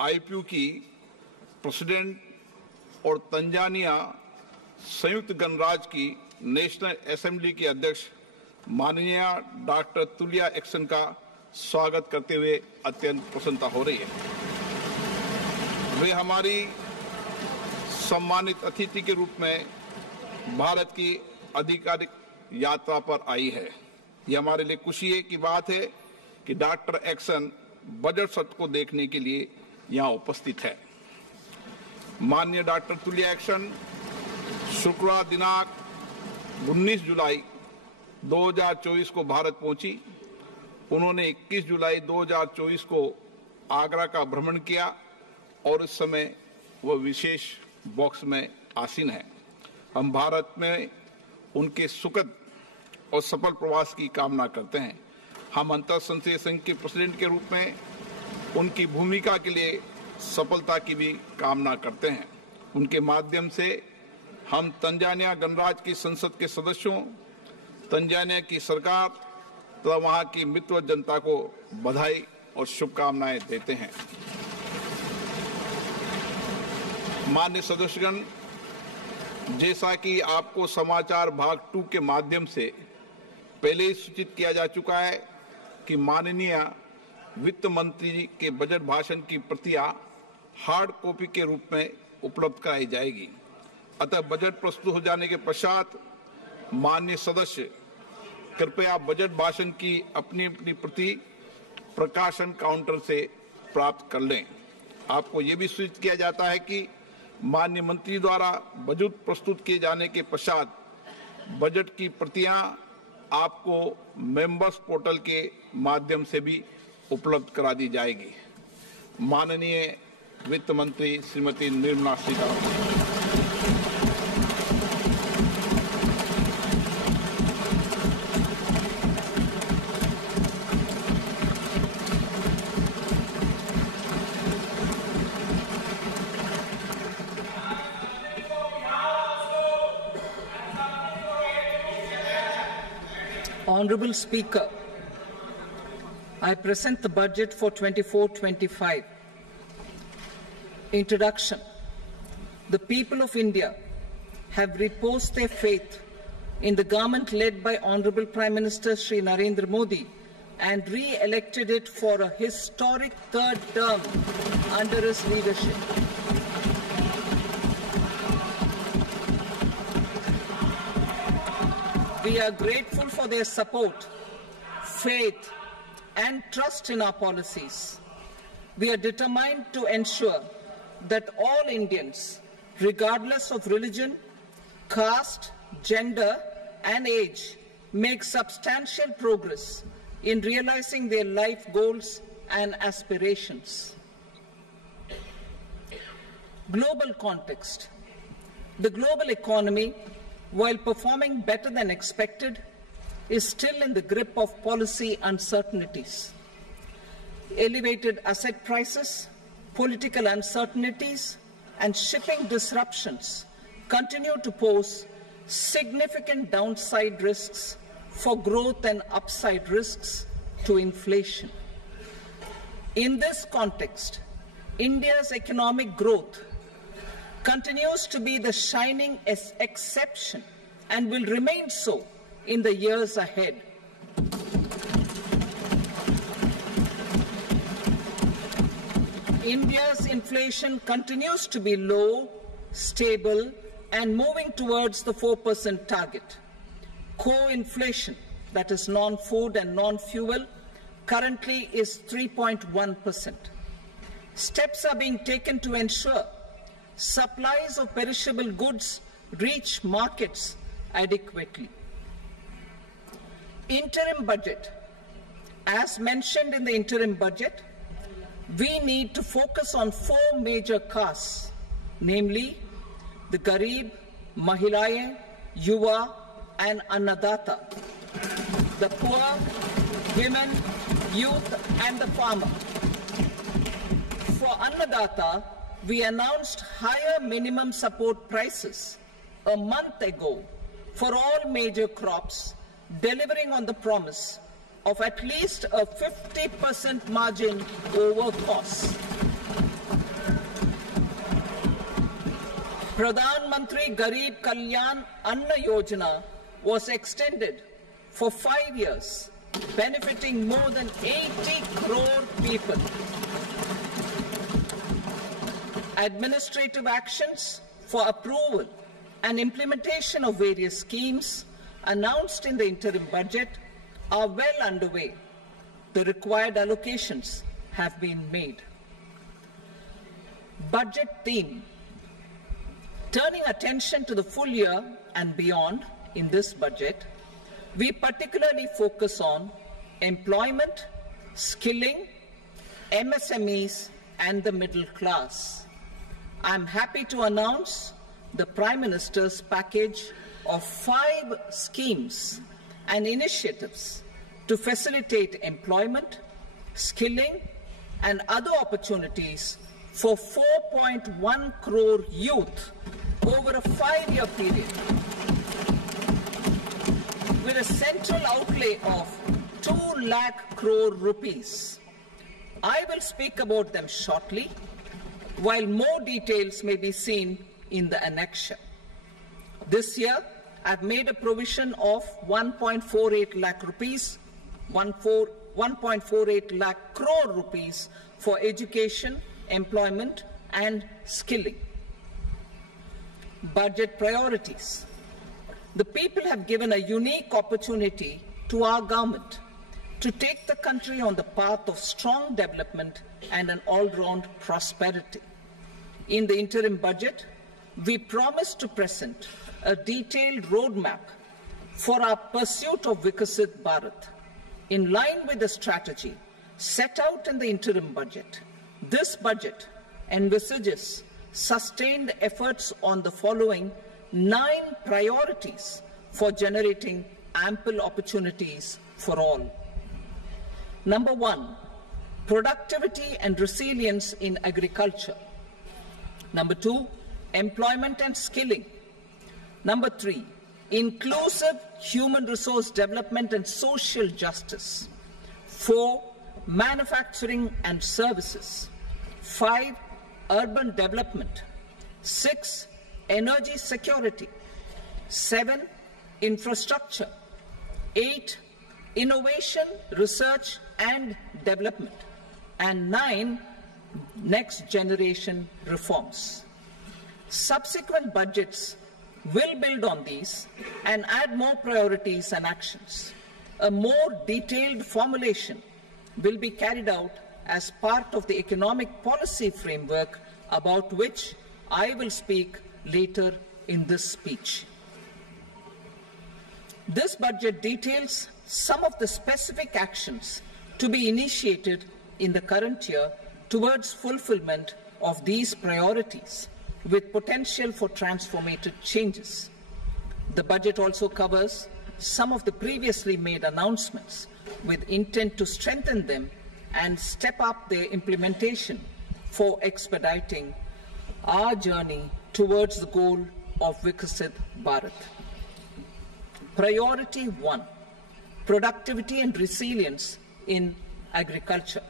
IPU की president और Tanzania संयुक्त गणराज्य की नेशनल असेंबली के अध्यक्ष माननीय डॉक्टर तुलिया एक्सन का स्वागत करते हुए अत्यंत प्रसन्नता हो रही है। वे हमारी सम्मानित अतिथि के रूप में भारत की आधिकारिक यात्रा पर आई है। ये हमारे लिए खुशी की बात है कि डॉक्टर एक्सन बजट सत्र को देखने के लिए यहाँ उपस्थित है। माननीय डॉक्टर तुलिया एक्सन शुक्रवार दिनांक 19 जुलाई 2024 को भारत पहुंची। उन्होंने 21 जुलाई 2024 को आगरा का भ्रमण किया और इस समय वह विशेष बॉक्स में आसीन है। हम भारत में उनके सुखद और सफल प्रवास की कामना करते हैं। हम अंतर संसदीय संघ के प्रेसिडेंट के रूप में उनकी भूमिका के लिए सफलता की भी कामना करते हैं। उनके माध्यम से हम तंजानिया गणराज्य की संसद के सदस्यों, तंजानिया की सरकार तथा वहां की मित्र जनता को बधाई और शुभकामनाएं देते हैं। माननीय सदस्यगण, जैसा कि आपको समाचार भाग 2 के माध्यम से पहले ही सूचित किया जा चुका है कि माननीय वित्त मंत्री जी के बजट भाषण की प्रतियां हार्ड कॉपी के रूप में उपलब्ध कराई जाएगी। अतः बजट प्रस्तुत हो जाने के पश्चात माननीय सदस्य कृपया बजट भाषण की अपनी अपनी प्रति प्रकाशन काउंटर से प्राप्त कर लें। आपको ये भी सूचित किया जाता है कि माननीय मंत्री द्वारा बजट प्रस्तुत किए जाने के पश्चात बजट की प्रतियां आपको मेंबर्स पोर्टल के माध्यम से भी उपलब्ध करा दी जाएगी। माननीय वित्त मंत्री Shrimati Nirmala Sitharaman. Honorable Speaker, I present the budget for 24-25. Introduction. The people of India have reposed their faith in the government led by Honorable Prime Minister Shri Narendra Modi and re-elected it for a historic third term under his leadership. We are grateful for their support, faith, and trust in our policies. We are determined to ensure that all Indians, regardless of religion, caste, gender, and age, make substantial progress in realizing their life goals and aspirations. Global context. The global economy, while performing better than expected, is still in the grip of policy uncertainties. Elevated asset prices, political uncertainties, and shipping disruptions continue to pose significant downside risks for growth and upside risks to inflation. In this context, India's economic growth continues to be the shining exception and will remain so in the years ahead. India's inflation continues to be low, stable, and moving towards the 4% target. Core inflation, that is non-food and non-fuel, currently is 3.1%. Steps are being taken to ensure supplies of perishable goods reach markets adequately. Interim budget. As mentioned in the interim budget, we need to focus on 4 major castes, namely the Garib, Mahilaye, Yuva, and Annadata, the poor, women, youth, and the farmer. For Annadata, we announced higher minimum support prices a month ago for all major crops, delivering on the promise of at least a 50% margin over costs. Pradhan Mantri Garib Kalyan Anna Yojana was extended for 5 years, benefiting more than 80 crore people. Administrative actions for approval and implementation of various schemes announced in the interim budget are well underway. The required allocations have been made. Budget theme. Turning attention to the full year and beyond in this budget, we particularly focus on employment, skilling, MSMEs, and the middle class. I'm happy to announce the Prime Minister's package of 5 schemes and initiatives to facilitate employment, skilling, and other opportunities for 4.1 crore youth over a 5-year period, with a central outlay of 2 lakh crore rupees. I will speak about them shortly, while more details may be seen in the annexure. This year, I've made a provision of 1.48 lakh rupees, 1.48 lakh crore rupees for education, employment, and skilling. Budget priorities. The people have given a unique opportunity to our government to take the country on the path of strong development and an all-round prosperity. In the interim budget, we promise to present a detailed roadmap for our pursuit of Viksit Bharat. In line with the strategy set out in the interim budget, this budget envisages sustained efforts on the following 9 priorities for generating ample opportunities for all. Number 1, productivity and resilience in agriculture. Number 2, employment and skilling. Number 3, inclusive human resource development and social justice. 4, manufacturing and services. 5, urban development. 6, energy security. 7, infrastructure. 8, innovation, research and development. And 9, next generation reforms. Subsequent budgets will build on these and add more priorities and actions. A more detailed formulation will be carried out as part of the economic policy framework, about which I will speak later in this speech. This budget details some of the specific actions to be initiated in the current year towards fulfillment of these priorities, with potential for transformative changes. The budget also covers some of the previously made announcements, with intent to strengthen them and step up their implementation for expediting our journey towards the goal of Viksit Bharat. Priority 1, productivity and resilience in agriculture.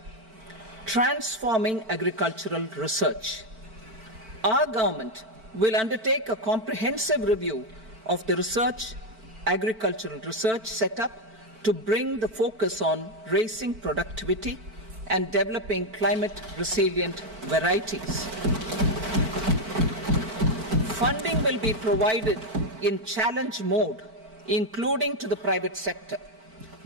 Transforming agricultural research. Our government will undertake a comprehensive review of the agricultural research setup to bring the focus on raising productivity and developing climate-resilient varieties. Funding will be provided in challenge mode, including to the private sector.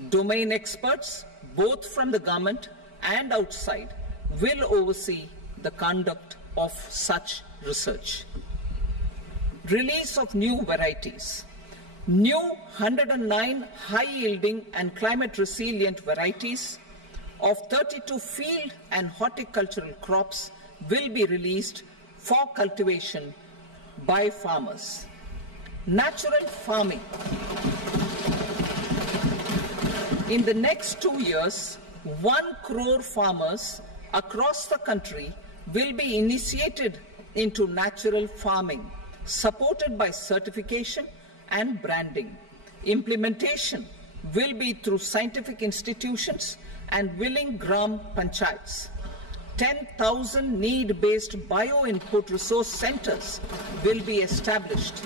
Domain experts, both from the government and outside, will oversee the conduct of such research. Release of new varieties. New 109 high-yielding and climate-resilient varieties of 32 field and horticultural crops will be released for cultivation by farmers. Natural farming. In the next 2 years, 1 crore farmers across the country will be initiated into natural farming, supported by certification and branding. Implementation will be through scientific institutions and willing gram panchayats. 10,000 need-based bio-input resource centers will be established.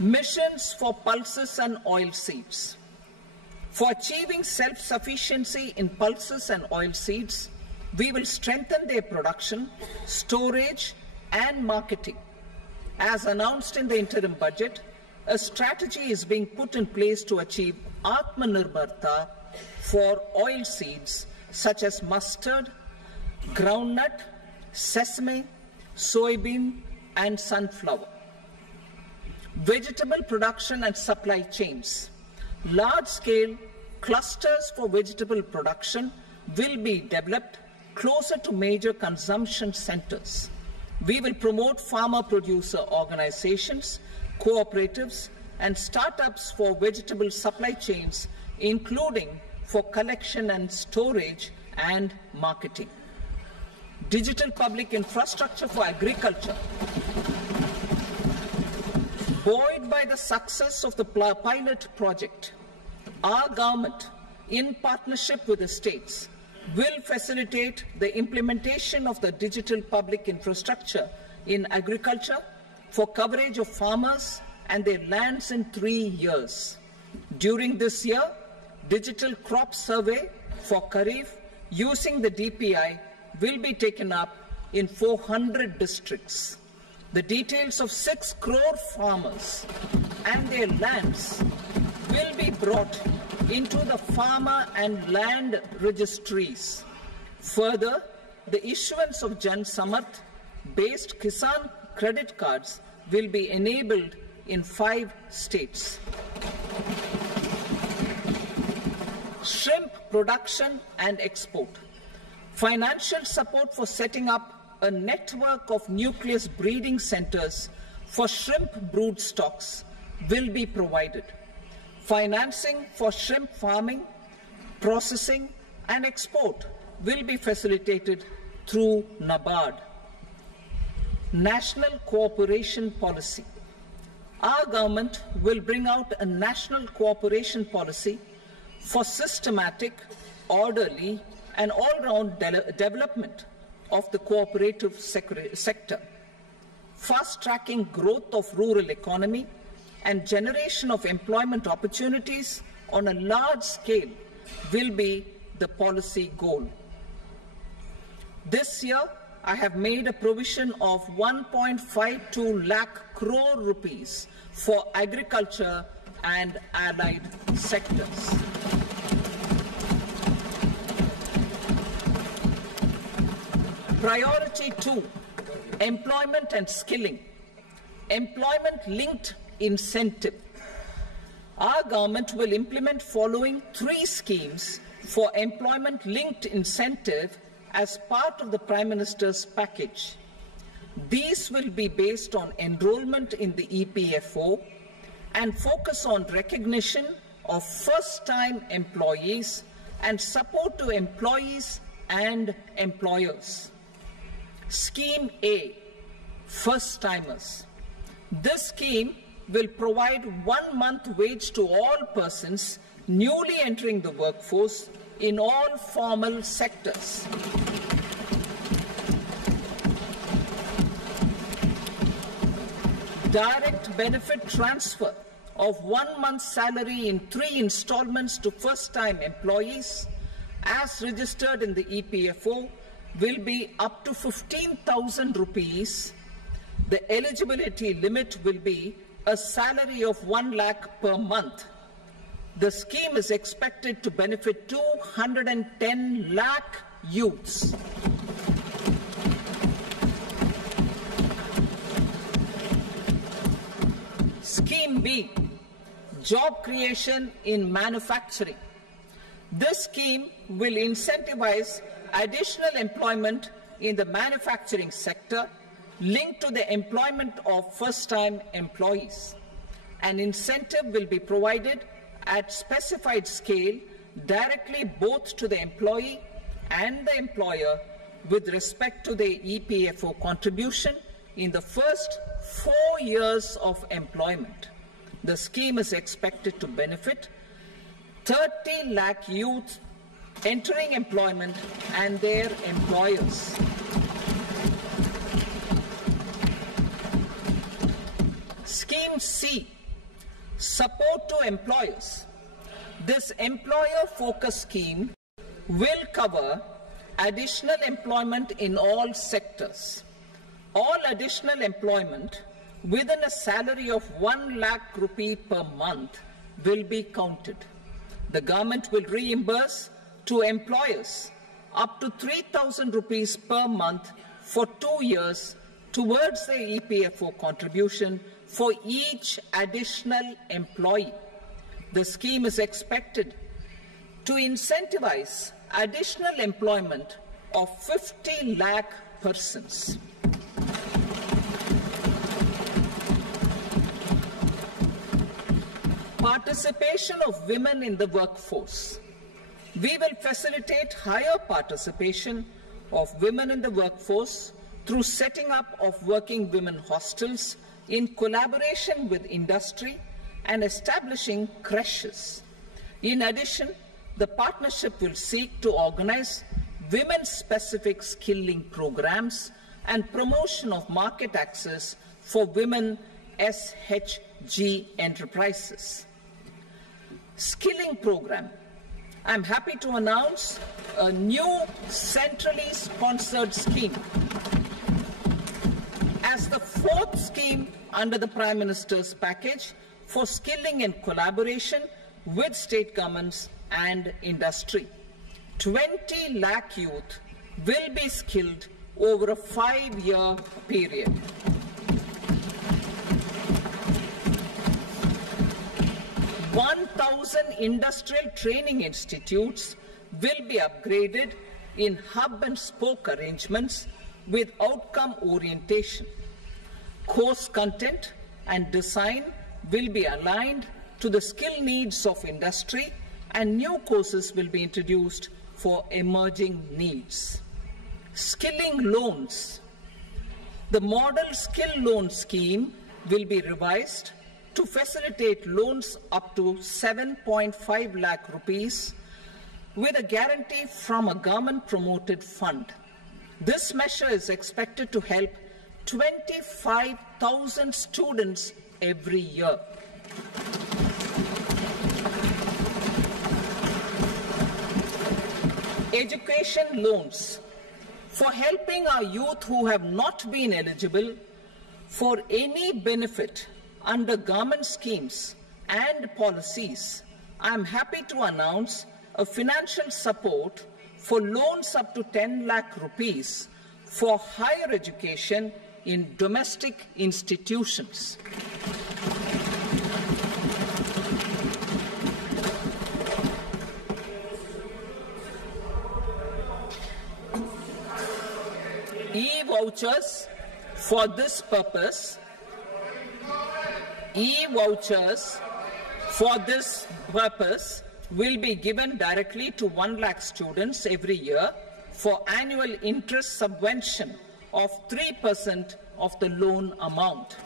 Missions for pulses and oilseeds. For achieving self-sufficiency in pulses and oilseeds, we will strengthen their production, storage, and marketing. As announced in the interim budget, a strategy is being put in place to achieve Atmanirbharta for oilseeds such as mustard, groundnut, sesame, soybean, and sunflower. Vegetable production and supply chains. Large-scale clusters for vegetable production will be developed closer to major consumption centers. We will promote farmer-producer organizations, cooperatives, and startups for vegetable supply chains, including for collection and storage and marketing. Digital public infrastructure for agriculture. Buoyed by the success of the pilot project, our government, in partnership with the states, will facilitate the implementation of the digital public infrastructure in agriculture for coverage of farmers and their lands in 3 years. During this year, digital crop survey for Kharif using the DPI will be taken up in 400 districts. The details of 6 crore farmers and their lands will be brought into the farmer and land registries. Further, the issuance of Jan Samarth-based Kisan credit cards will be enabled in 5 states. Shrimp production and export. Financial support for setting up a network of nucleus breeding centers for shrimp brood stocks will be provided. Financing for shrimp farming, processing, and export will be facilitated through NABARD. National Cooperation Policy. Our government will bring out a national cooperation policy for systematic, orderly, and all-round development of the cooperative sector, fast-tracking growth of rural economy and generation of employment opportunities on a large scale will be the policy goal. This year, I have made a provision of 1.52 lakh crore rupees for agriculture and allied sectors. Priority 2, employment and skilling. Employment-linked incentive. Our government will implement following 3 schemes for employment-linked incentive as part of the Prime Minister's package. These will be based on enrollment in the EPFO and focus on recognition of first-time employees and support to employees and employers. Scheme A, first-timers. This scheme will provide 1 month wage to all persons newly entering the workforce in all formal sectors. Direct benefit transfer of 1 month's salary in 3 installments to first-time employees as registered in the EPFO will be up to 15,000 rupees. The eligibility limit will be a salary of 1 lakh per month. The scheme is expected to benefit 210 lakh youths. Scheme B, job creation in manufacturing. This scheme will incentivize additional employment in the manufacturing sector linked to the employment of first-time employees. An incentive will be provided at specified scale directly both to the employee and the employer with respect to the EPFO contribution in the first 4 years of employment. The scheme is expected to benefit 30 lakh youth entering employment and their employers. Scheme C, support to employers. This employer-focused scheme will cover additional employment in all sectors. All additional employment within a salary of 1 lakh rupee per month will be counted. The government will reimburse to employers up to 3,000 rupees per month for 2 years towards the EPFO contribution for each additional employee. The scheme is expected to incentivize additional employment of 50 lakh persons. Participation of women in the workforce. We will facilitate higher participation of women in the workforce through setting up of working women hostels in collaboration with industry and establishing creches. In addition, the partnership will seek to organize women-specific skilling programs and promotion of market access for women SHG enterprises. Skilling program. I'm happy to announce a new centrally sponsored scheme as the 4th scheme under the Prime Minister's package for skilling in collaboration with state governments and industry. 20 lakh youth will be skilled over a 5-year period. "1,000 industrial training institutes will be upgraded in hub and spoke arrangements with outcome orientation. Course content and design will be aligned to the skill needs of industry, and new courses will be introduced for emerging needs." Skilling loans. The model skill loan scheme will be revised to facilitate loans up to 7.5 lakh rupees with a guarantee from a government-promoted fund. This measure is expected to help 25,000 students every year. Education loans. For helping our youth who have not been eligible for any benefit under government schemes and policies, I am happy to announce a financial support for loans up to 10 lakh rupees for higher education in domestic institutions. E-vouchers for this purpose. E-vouchers for this purpose will be given directly to 1 lakh students every year for annual interest subvention of 3% of the loan amount.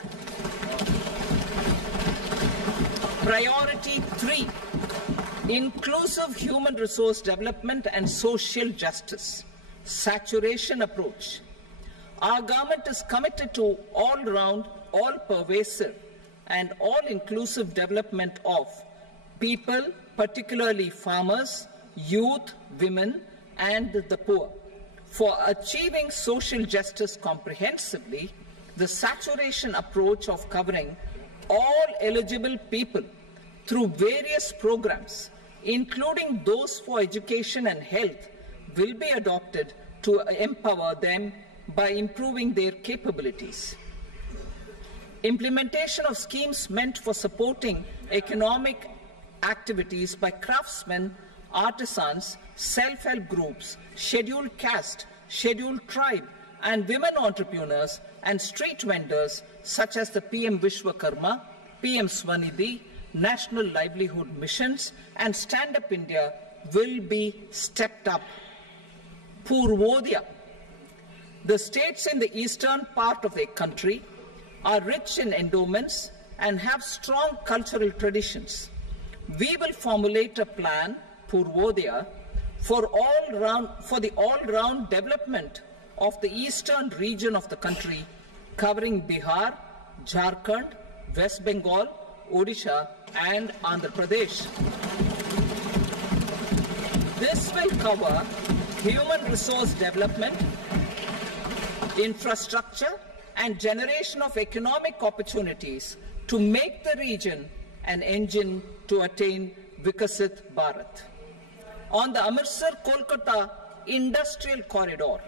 Priority 3, inclusive human resource development and social justice. Saturation approach. Our government is committed to all-round, all-pervasive and all-inclusive development of people, particularly farmers, youth, women, and the poor. For achieving social justice comprehensively, the saturation approach of covering all eligible people through various programs, including those for education and health, will be adopted to empower them by improving their capabilities. Implementation of schemes meant for supporting economic activities by craftsmen, artisans, self-help groups, scheduled caste, scheduled tribe, and women entrepreneurs and street vendors such as the PM Vishwakarma, PM Swanidhi, National Livelihood Missions, and Stand Up India will be stepped up. Purvodaya. The states in the eastern part of the country are rich in endowments and have strong cultural traditions. We will formulate a plan, Purvodaya, for the all-round development of the eastern region of the country, covering Bihar, Jharkhand, West Bengal, Odisha, and Andhra Pradesh. This will cover human resource development, infrastructure, and generation of economic opportunities to make the region an engine to attain Vikasit Bharat. On the Amritsar-Kolkata Industrial Corridor,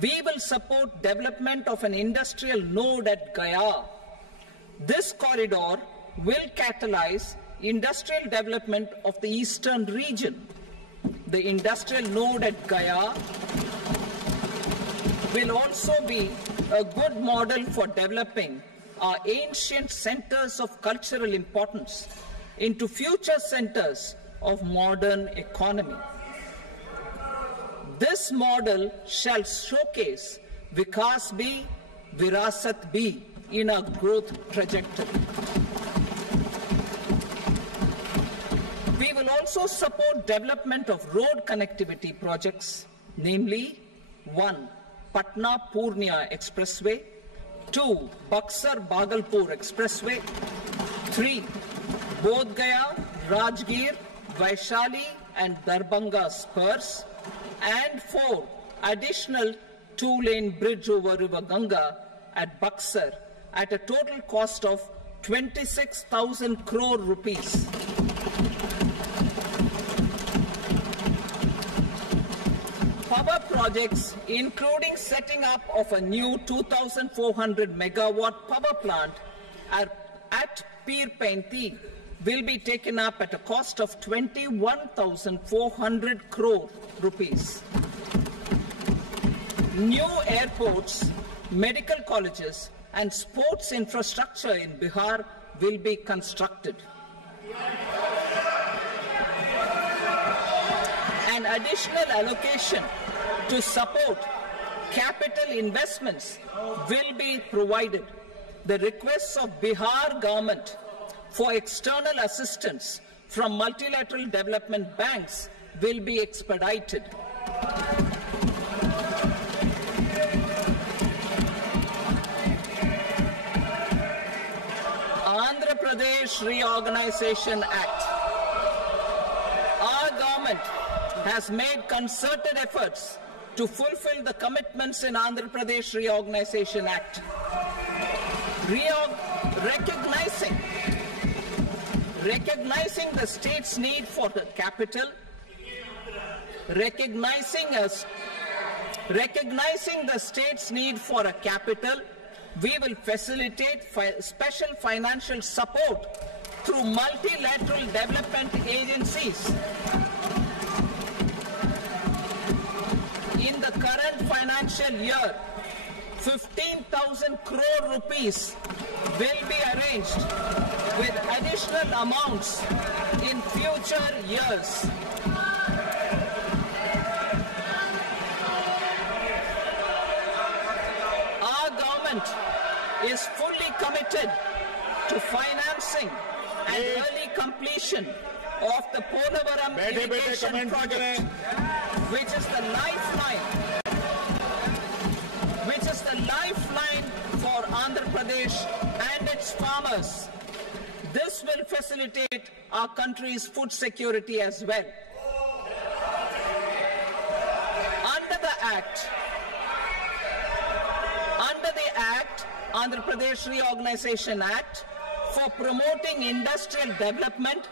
we will support development of an industrial node at Gaya. This corridor will catalyze industrial development of the eastern region. The industrial node at Gaya will also be a good model for developing our ancient centers of cultural importance into future centers of modern economy. This model shall showcase Vikas B, Virasat B in our growth trajectory. We will also support development of road connectivity projects, namely 1. Patna-Purnia Expressway, 2. Buxar-Bhagalpur Expressway, 3. Bodh Gaya, Rajgir, Vaishali and Darbhanga spurs, and 4. Additional 2-lane bridge over River Ganga at Buxar at a total cost of 26,000 crore rupees. Power projects, including setting up of a new 2,400 megawatt power plant at Pir Painti, will be taken up at a cost of 21,400 crore rupees. New airports, medical colleges, and sports infrastructure in Bihar will be constructed. An additional allocation to support capital investments will be provided. The requests of Bihar government for external assistance from multilateral development banks will be expedited. Andhra Pradesh Reorganization Act. Our government has made concerted efforts to fulfill the commitments in Andhra Pradesh Reorganization Act. Recognizing the state's need for the capital, recognizing the state's need for a capital, we will facilitate special financial support through multilateral development agencies. In the current financial year, 15,000 crore rupees will be arranged with additional amounts in future years. Our government is fully committed to financing and early completion of the Polavaram irrigation project, which is the lifeline for Andhra Pradesh and its farmers. This will facilitate our country's food security as well. Under the Act, Andhra Pradesh Reorganization Act, for promoting industrial development,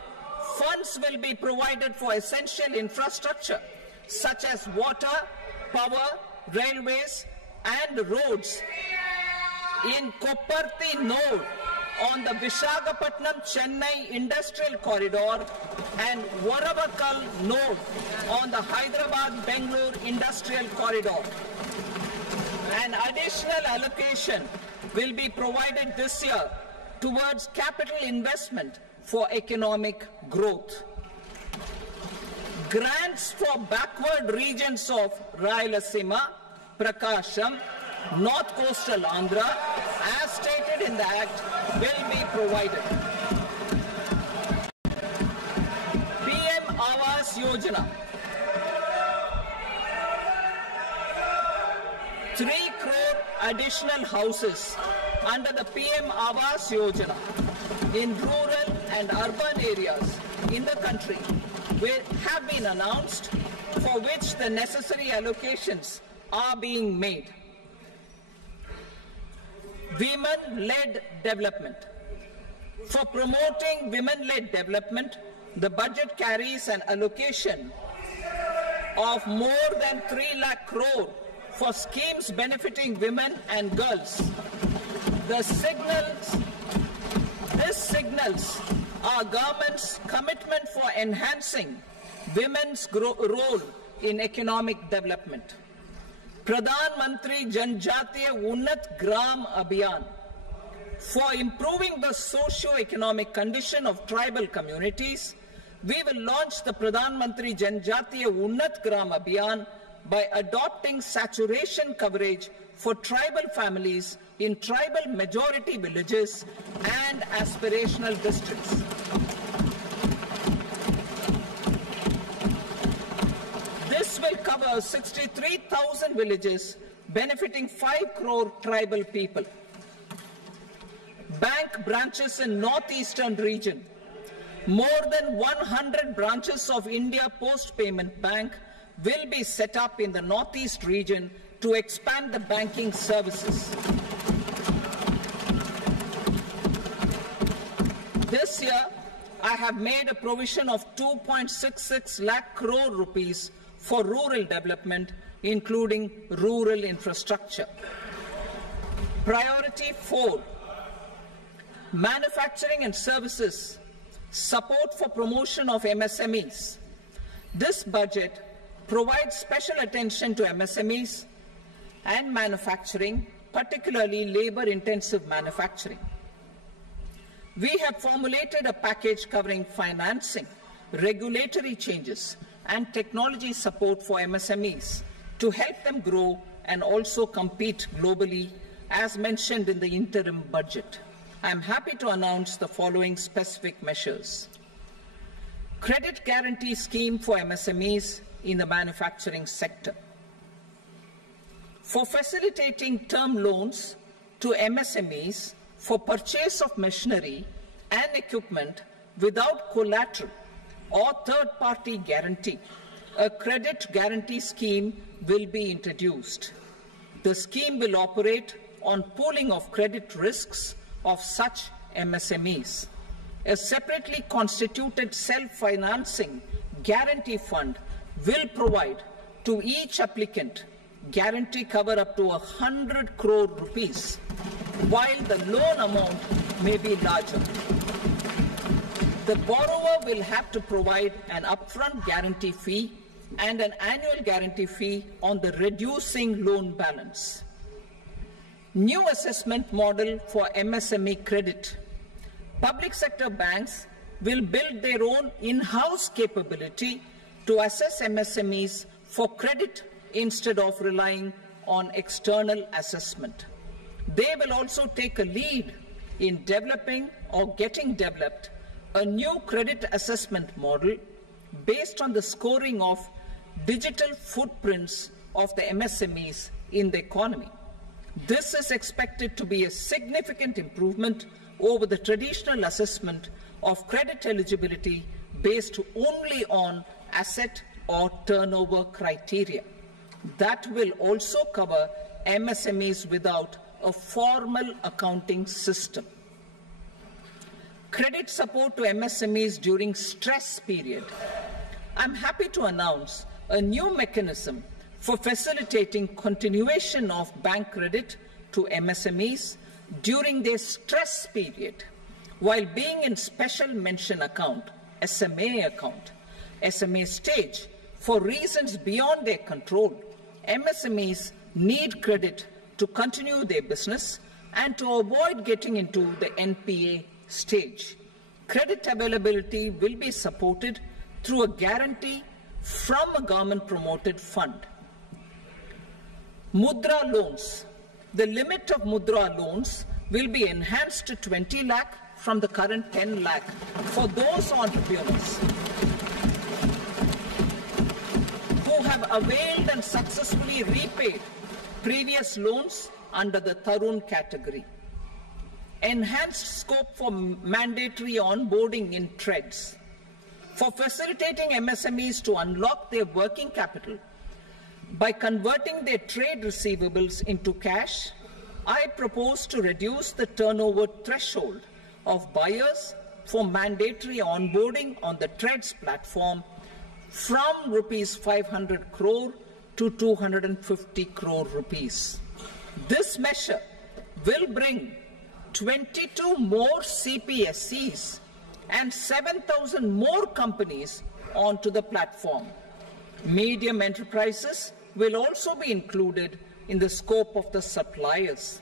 funds will be provided for essential infrastructure such as water, power, railways, and roads. In Kopparthi node on the Visakhapatnam-Chennai Industrial Corridor and Varavakal node on the Hyderabad-Bangalore Industrial Corridor. An additional allocation will be provided this year towards capital investment for economic growth. Grants for backward regions of Rayalaseema, Prakasham, North Coastal Andhra, as stated in the Act, will be provided. PM Awas Yojana. 3 crore additional houses under the PM Awas Yojana in rural and urban areas in the country have been announced, for which the necessary allocations are being made. Women-led development. For promoting women-led development, the budget carries an allocation of more than 3 lakh crore for schemes benefiting women and girls. This signals our government's commitment for enhancing women's role in economic development. Pradhan Mantri Janjatiya Unnat Gram Abhiyan, for improving the socio-economic condition of tribal communities, we will launch the Pradhan Mantri Janjatiya Unnat Gram Abhiyan by adopting saturation coverage for tribal families in tribal majority villages and aspirational districts. This will cover 63,000 villages, benefiting 5 crore tribal people. Bank branches in northeastern region. More than 100 branches of India Post Payment Bank will be set up in the northeast region to expand the banking services. This year, I have made a provision of 2.66 lakh crore rupees for rural development, including rural infrastructure. Priority 4, manufacturing and services, support for promotion of MSMEs. This budget provides special attention to MSMEs and manufacturing, particularly labor-intensive manufacturing. We have formulated a package covering financing, regulatory changes, and technology support for MSMEs to help them grow and also compete globally, as mentioned in the interim budget. I am happy to announce the following specific measures. Credit guarantee scheme for MSMEs in the manufacturing sector. For facilitating term loans to MSMEs for purchase of machinery and equipment without collateral or third-party guarantee, a credit guarantee scheme will be introduced. The scheme will operate on pooling of credit risks of such MSMEs. A separately constituted self-financing guarantee fund will provide to each applicant guarantee cover up to 100 crore rupees, while the loan amount may be larger. The borrower will have to provide an upfront guarantee fee and an annual guarantee fee on the reducing loan balance. New assessment model for MSME credit. Public sector banks will build their own in-house capability to assess MSMEs for credit instead of relying on external assessment. They will also take a lead in developing or getting developed a new credit assessment model based on the scoring of digital footprints of the MSMEs in the economy. This is expected to be a significant improvement over the traditional assessment of credit eligibility based only on asset or turnover criteria. That will also cover MSMEs without a formal accounting system. Credit support to MSMEs during stress period. I'm happy to announce a new mechanism for facilitating continuation of bank credit to MSMEs during their stress period while being in special mention account, SMA stage, for reasons beyond their control. MSMEs need credit to continue their business and to avoid getting into the NPA stage. Credit availability will be supported through a guarantee from a government-promoted fund. Mudra loans. The limit of Mudra loans will be enhanced to 20 lakh from the current 10 lakh for those entrepreneurs who have availed and successfully repaid previous loans under the Tarun category. Enhanced scope for mandatory onboarding in TReDS. For facilitating MSMEs to unlock their working capital by converting their trade receivables into cash, I propose to reduce the turnover threshold of buyers for mandatory onboarding on the TReDS platform from rupees 500 crore to 250 crore rupees. This measure will bring 22 more CPSCs and 7,000 more companies onto the platform. Medium enterprises will also be included in the scope of the suppliers.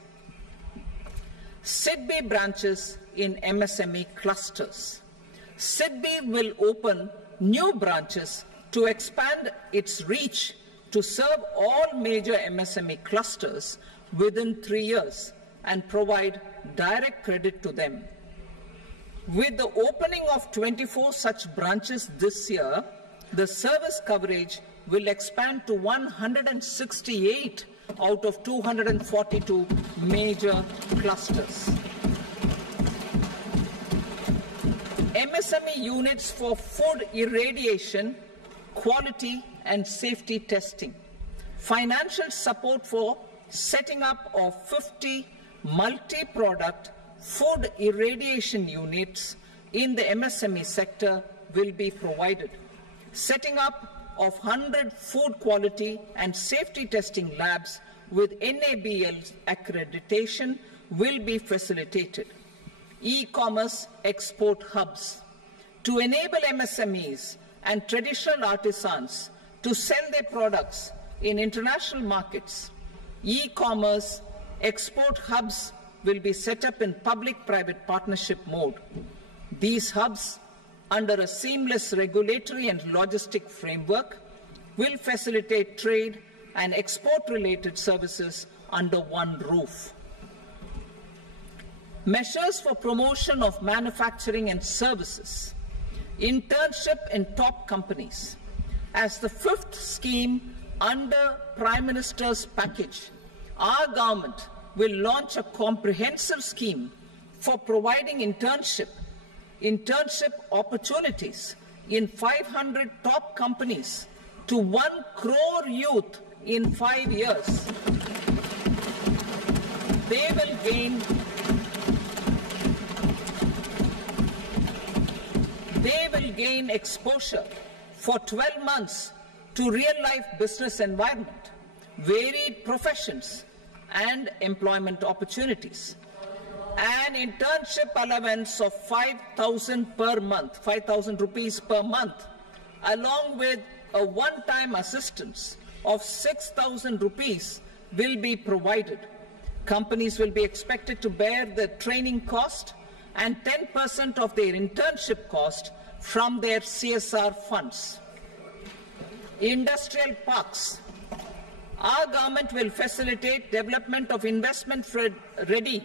SIDBI branches in MSME clusters. SIDBI will open new branches to expand its reach to serve all major MSME clusters within 3 years and provide direct credit to them. With the opening of 24 such branches this year, the service coverage will expand to 168 out of 242 major clusters. MSME units for food irradiation, quality and safety testing. Financial support for setting up of 50 multi-product food irradiation units in the MSME sector will be provided. Setting up of 100 food quality and safety testing labs with NABL accreditation will be facilitated. E-commerce export hubs. To enable MSMEs and traditional artisans to sell their products in international markets, e-commerce export hubs will be set up in public-private partnership mode. These hubs, under a seamless regulatory and logistic framework, will facilitate trade and export-related services under one roof. Measures for promotion of manufacturing and services. Internship in top companies. As the fifth scheme under Prime Minister's package, our government will launch a comprehensive scheme for providing internship opportunities in 500 top companies to 1 crore youth in 5 years. They will gain exposure for 12 months to real-life business environment, varied professions, and employment opportunities. An internship allowance of 5,000 per month, 5,000 rupees per month, along with a one-time assistance of 6,000 rupees will be provided. Companies will be expected to bear the training cost and 10% of their internship cost from their CSR funds. Industrial parks. Our government will facilitate development of investment-ready,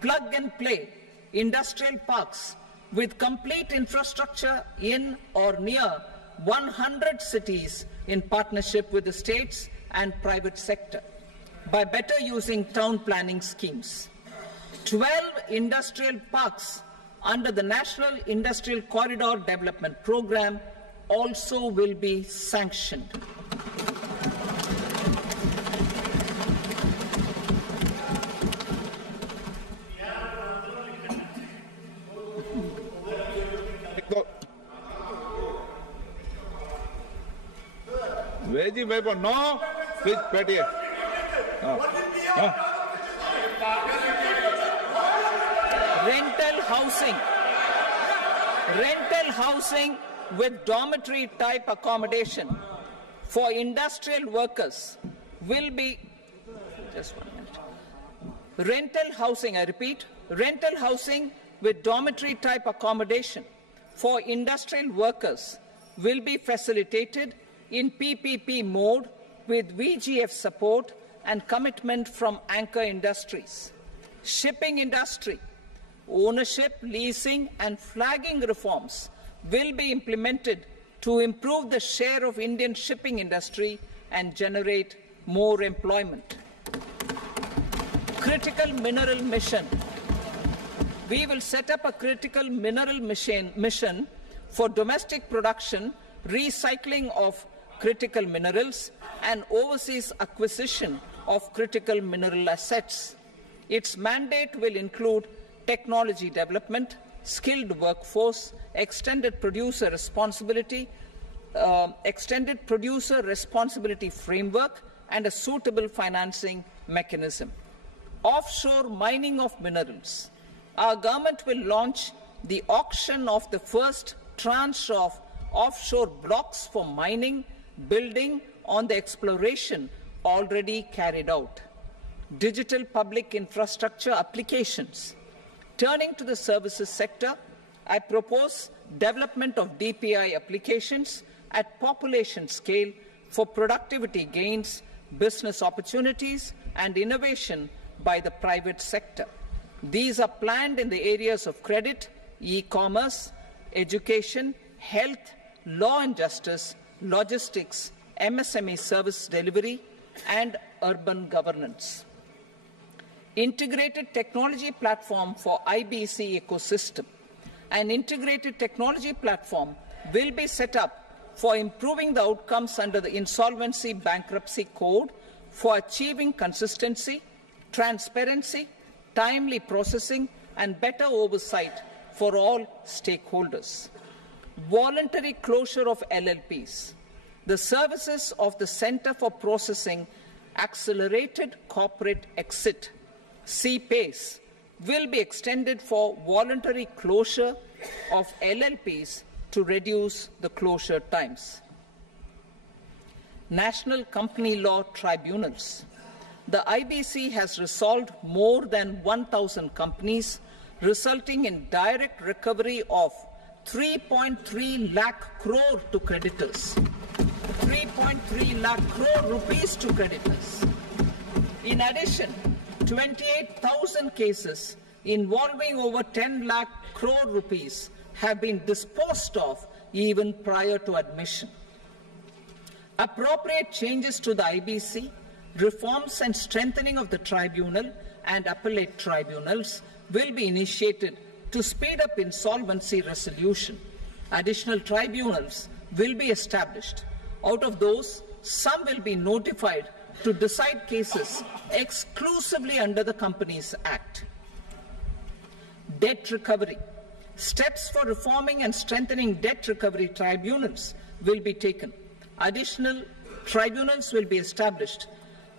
plug-and-play industrial parks with complete infrastructure in or near 100 cities in partnership with the states and private sector by better using town planning schemes. 12 industrial parks under the National Industrial Corridor Development Program also will be sanctioned. Veggie paper, no. Please, Patty. Rental housing with dormitory type accommodation for industrial workers will be, just 1 minute. Rental housing, I repeat, rental housing with dormitory type accommodation for industrial workers will be facilitated in PPP mode with VGF support and commitment from anchor industries. Shipping industry, ownership, leasing and flagging reforms will be implemented to improve the share of Indian shipping industry and generate more employment. Critical mineral mission. We will set up a critical mineral mission for domestic production, recycling of critical minerals, and overseas acquisition of critical mineral assets. Its mandate will include technology development, skilled workforce, extended producer responsibility framework, and a suitable financing mechanism. Offshore mining of minerals. Our government will launch the auction of the first tranche of offshore blocks for mining, building on the exploration already carried out. Digital public infrastructure applications. Turning to the services sector, I propose development of DPI applications at population scale for productivity gains, business opportunities, and innovation by the private sector. These are planned in the areas of credit, e-commerce, education, health, law and justice, logistics, MSME service delivery, and urban governance. Integrated technology platform for IBC ecosystem. An integrated technology platform will be set up for improving the outcomes under the Insolvency Bankruptcy Code for achieving consistency, transparency, timely processing, and better oversight for all stakeholders. Voluntary closure of LLPs. The services of the Center for Processing Accelerated Corporate Exit, CPACE, will be extended for voluntary closure of LLPs to reduce the closure times. National Company Law Tribunals. The IBC has resolved more than 1,000 companies, resulting in direct recovery of 3.3 lakh crore to creditors. 3.3 lakh crore rupees to creditors. In addition, 28,000 cases involving over 10 lakh crore rupees have been disposed of even prior to admission. Appropriate changes to the IBC, reforms and strengthening of the tribunal and appellate tribunals will be initiated to speed up insolvency resolution. Additional tribunals will be established. Out of those, some will be notified to decide cases exclusively under the Companies Act. Debt recovery. Steps for reforming and strengthening debt recovery tribunals will be taken. Additional tribunals will be established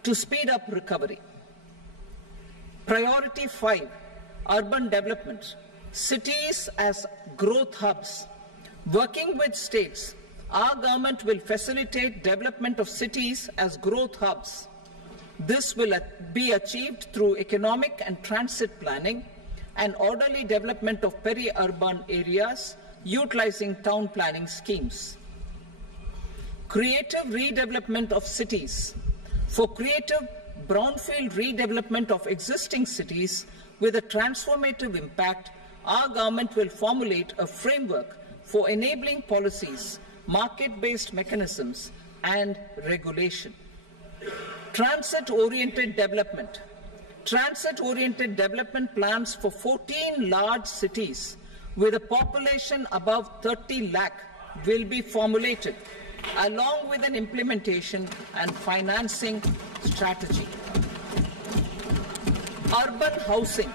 to speed up recovery. Priority 5, urban development. Cities as growth hubs. Working with states, our government will facilitate development of cities as growth hubs. This will be achieved through economic and transit planning and orderly development of peri-urban areas utilizing town planning schemes. Creative redevelopment of cities. For creative brownfield redevelopment of existing cities with a transformative impact, our government will formulate a framework for enabling policies, market-based mechanisms, and regulation. Transit-oriented development. Transit-oriented development plans for 14 large cities with a population above 30 lakh will be formulated, along with an implementation and financing strategy. Urban housing.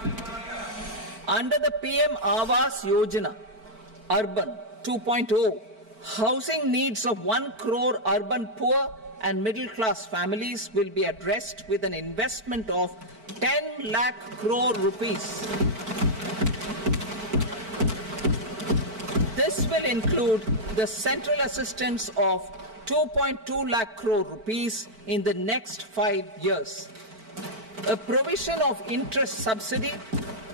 Under the PM Awas Yojana, Urban 2.0, housing needs of 1 crore urban poor and middle-class families will be addressed with an investment of 10 lakh crore rupees. This will include the central assistance of 2.2 lakh crore rupees in the next 5 years. A provision of interest subsidy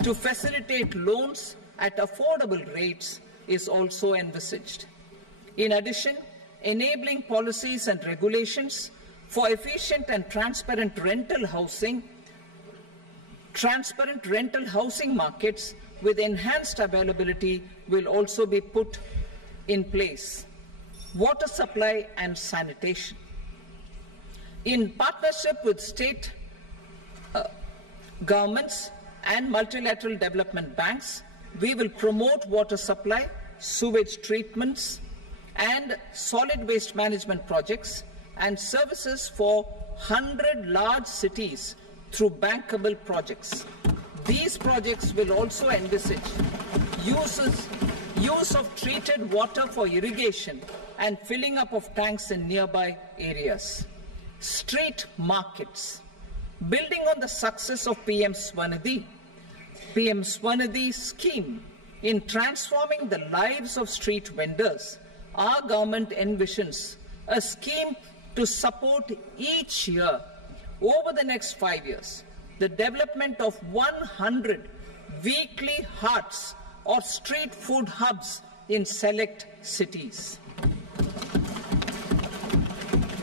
to facilitate loans at affordable rates is also envisaged. In addition, enabling policies and regulations for efficient and transparent rental housing markets with enhanced availability will also be put in place. Water supply and sanitation. In partnership with state governments and multilateral development banks, we will promote water supply, sewage treatments, and solid waste management projects and services for 100 large cities through bankable projects. These projects will also envisage use of treated water for irrigation and filling up of tanks in nearby areas. Street markets. Building on the success of PM Swanidhi scheme in transforming the lives of street vendors, our government envisions a scheme to support each year, over the next 5 years, the development of 100 weekly hearts or street food hubs in select cities.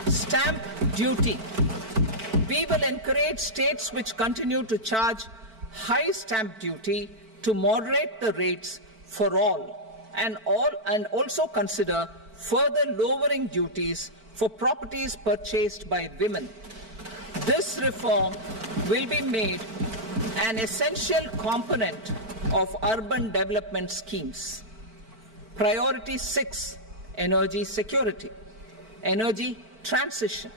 Stamp duty. We will encourage states which continue to charge high stamp duty to moderate the rates for all and also consider further lowering duties for properties purchased by women. This reform will be made an essential component of urban development schemes. Priority 6, energy security, energy transition.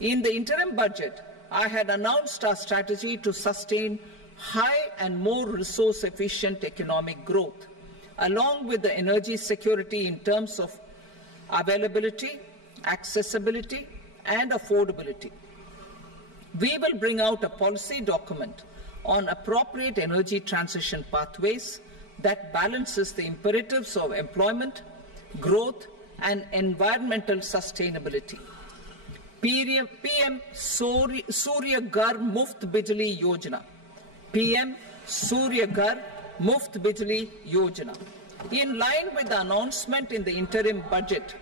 In the interim budget, I had announced our strategy to sustain high and more resource-efficient economic growth, along with the energy security in terms of availability, accessibility, and affordability. We will bring out a policy document on appropriate energy transition pathways that balances the imperatives of employment, growth, and environmental sustainability. PM Surya Ghar Muft Bijli Yojana. PM Surya Ghar Muft Bijli Yojana. In line with the announcement in the interim budget,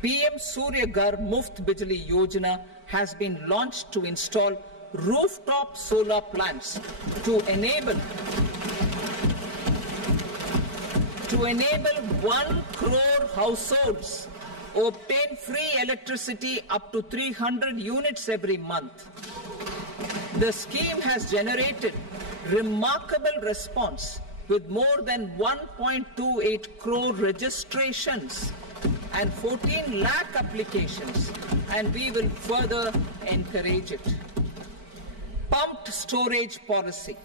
PM Surya Ghar Muft Bijli Yojana has been launched to install rooftop solar plants to enable 1 crore households obtain free electricity up to 300 units every month. The scheme has generated remarkable response with more than 1.28 crore registrations and 14 lakh applications, and we will further encourage it. Pumped storage policy.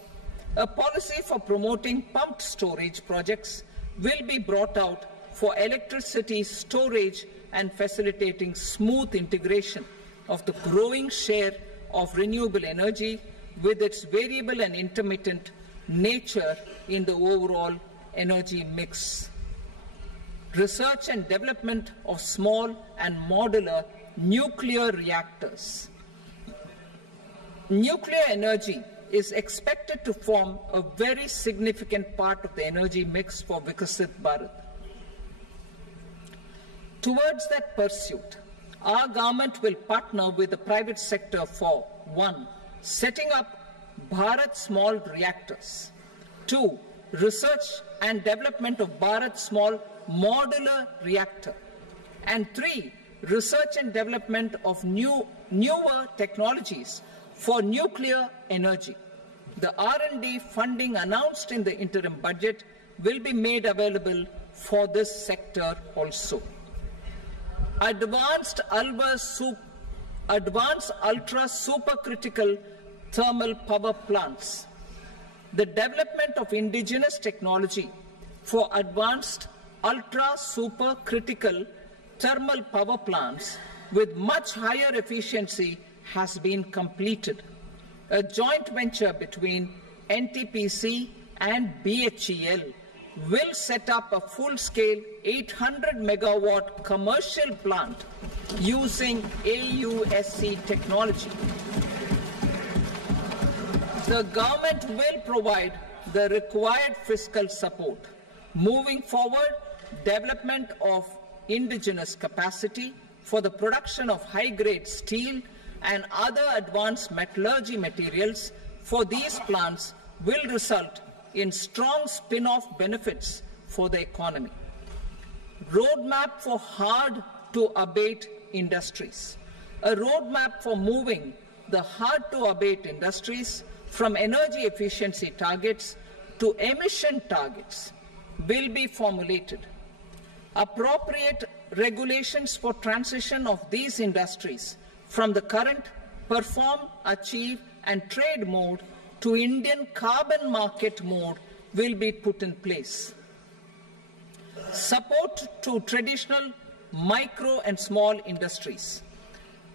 A policy for promoting pumped storage projects will be brought out for electricity storage and facilitating smooth integration of the growing share of renewable energy with its variable and intermittent nature in the overall energy mix. Research and development of small and modular nuclear reactors. Nuclear energy is expected to form a very significant part of the energy mix for Viksit Bharat. Towards that pursuit, our government will partner with the private sector for 1. Setting up Bharat Small Reactors, 2. Research and development of Bharat Small Modular Reactor, and 3. Research and development of newer technologies for nuclear energy. The R&D funding announced in the interim budget will be made available for this sector also. Advanced ultra supercritical thermal power plants. The development of indigenous technology for advanced ultra supercritical thermal power plants with much higher efficiency has been completed. A joint venture between NTPC and BHEL will set up a full-scale 800 megawatt commercial plant using AUSC technology. The government will provide the required fiscal support. Moving forward, development of indigenous capacity for the production of high-grade steel and other advanced metallurgy materials for these plants will result in strong spin-off benefits for the economy. Roadmap for hard-to-abate industries. a roadmap for moving the hard-to-abate industries from energy efficiency targets to emission targets will be formulated. Appropriate regulations for transition of these industries from the current perform, achieve and trade mode to Indian carbon market mode will be put in place. Support to traditional micro and small industries.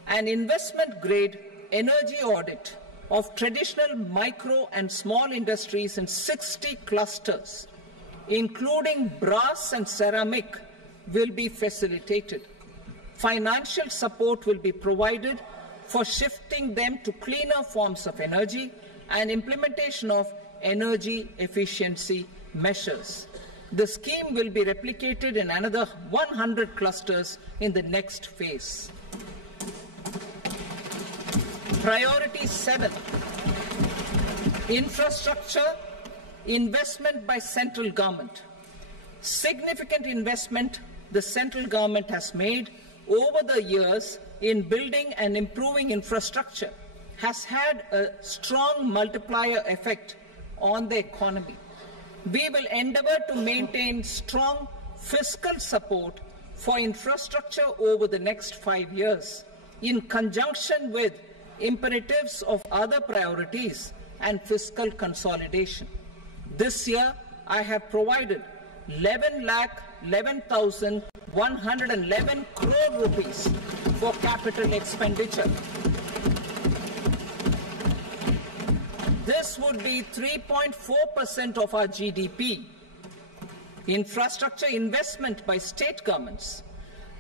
An investment-grade energy audit of traditional micro and small industries in 60 clusters, including brass and ceramic, will be facilitated. Financial support will be provided for shifting them to cleaner forms of energy and implementation of energy efficiency measures. The scheme will be replicated in another 100 clusters in the next phase. Priority 7, infrastructure investment by central government. Significant investment the central government has made over the years in building and improving infrastructure has had a strong multiplier effect on the economy. We will endeavour to maintain strong fiscal support for infrastructure over the next 5 years in conjunction with imperatives of other priorities and fiscal consolidation. This year, I have provided 11,11,111 crore rupees for capital expenditure. This would be 3.4% of our GDP. Infrastructure investment by state governments.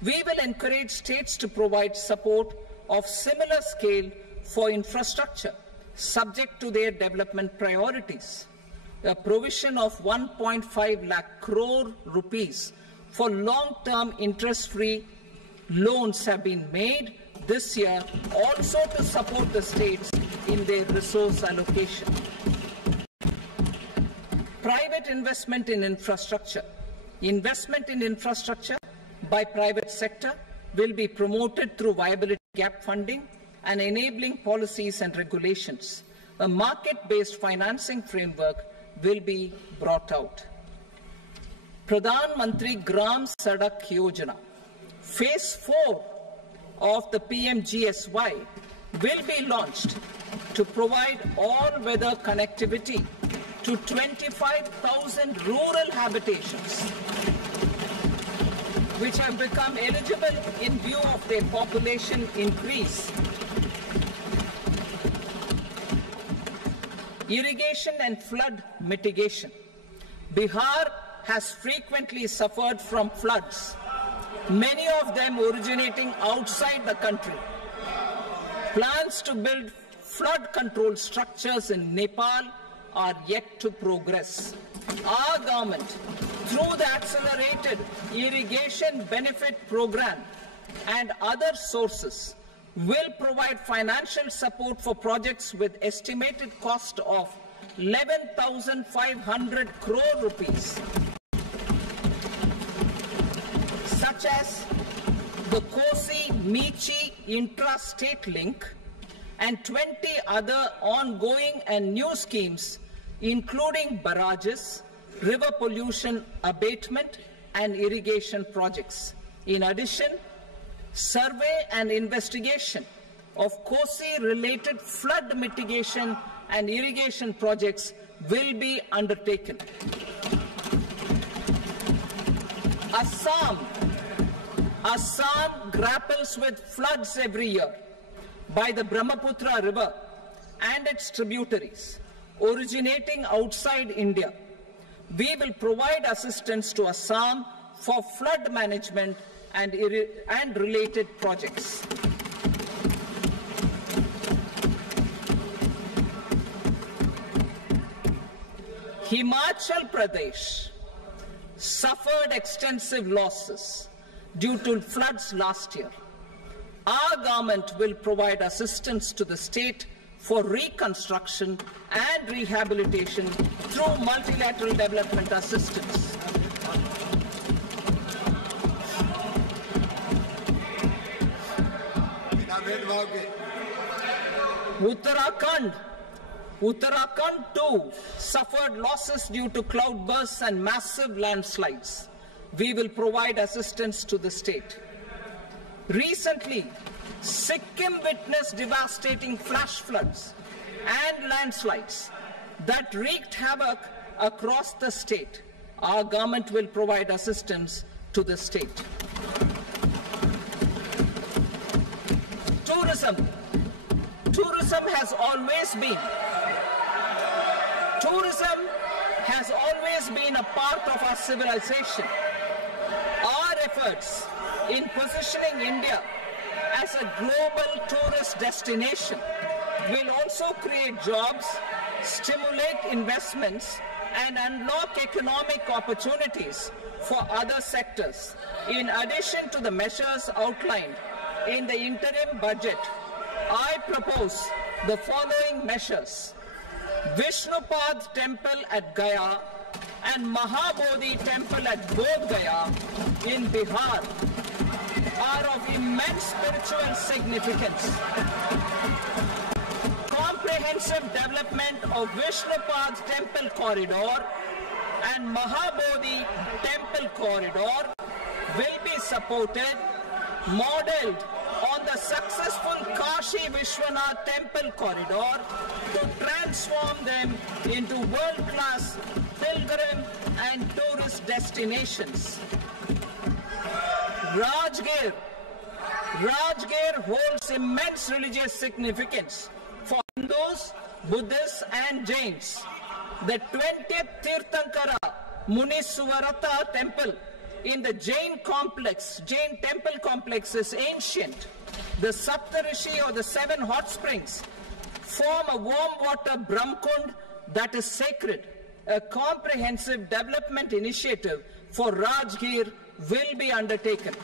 We will encourage states to provide support of similar scale for infrastructure, subject to their development priorities. A provision of 1.5 lakh crore rupees for long-term interest-free loans have been made this year also to support the states in their resource allocation. Private investment in infrastructure. Investment in infrastructure by private sector will be promoted through viability gap funding and enabling policies and regulations. A market-based financing framework will be brought out. Pradhan Mantri Gram Sadak Yojana, Phase 4 of the PMGSY will be launched to provide all-weather connectivity to 25,000 rural habitations, which have become eligible in view of their population increase. Irrigation and flood mitigation. Bihar has frequently suffered from floods, many of them originating outside the country. Plans to build flood control structures in Nepal are yet to progress. Our government, through the Accelerated Irrigation Benefit Program and other sources, will provide financial support for projects with estimated cost of 11,500 crore rupees, such as the Kosi-Michi intra-state link and 20 other ongoing and new schemes, including barrages, river pollution abatement and irrigation projects. In addition, survey and investigation of Kosi-related flood mitigation and irrigation projects will be undertaken. Assam grapples with floods every year by the Brahmaputra River and its tributaries originating outside India. We will provide assistance to Assam for flood management and related projects. Himachal Pradesh suffered extensive losses due to floods last year. Our government will provide assistance to the state for reconstruction and rehabilitation through multilateral development assistance. भेदभाव के। Uttarakhand too suffered losses due to cloudbursts and massive landslides. We will provide assistance to the state. Recently, Sikkim witnessed devastating flash floods and landslides that wreaked havoc across the state. Our government will provide assistance to the state. Tourism has always been a part of our civilization. Our efforts in positioning India as a global tourist destination will also create jobs, stimulate investments, and unlock economic opportunities for other sectors. In addition to the measures outlined in the interim budget, I propose the following measures. Vishnupad Temple at Gaya and Mahabodhi Temple at Bodh Gaya in Bihar are of immense spiritual significance. Comprehensive development of Vishnupad Temple corridor and Mahabodhi Temple corridor will be supported, modeled on the successful Kashi Vishwanath Temple corridor to transform them into world-class pilgrim and tourist destinations. Rajgir holds immense religious significance for Hindus, Buddhists and Jains. The 20th Tirthankara Muniswarata temple in the Jain temple complex is ancient. The Saptarishi or the 7 hot springs form a warm water Brahmkund that is sacred. A comprehensive development initiative for Rajgir will be undertaken.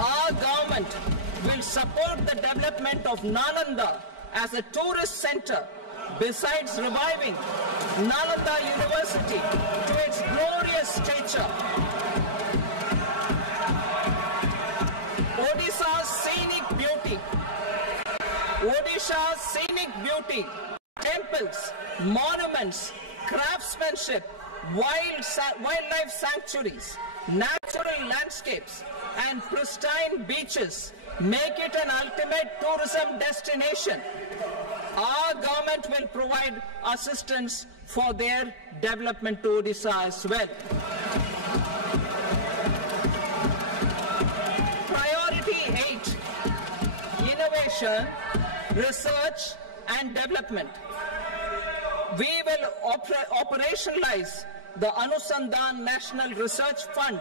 Our government will support the development of Nalanda as a tourist center, besides reviving Nalanda University to its glorious stature. Odisha's scenic beauty, temples, monuments, craftsmanship, wildlife sanctuaries, natural landscapes, and pristine beaches make it an ultimate tourism destination. Our government will provide assistance for their development to Odisha as well. Priority 8, innovation, research and development. We will operationalize the Anusandhan National Research Fund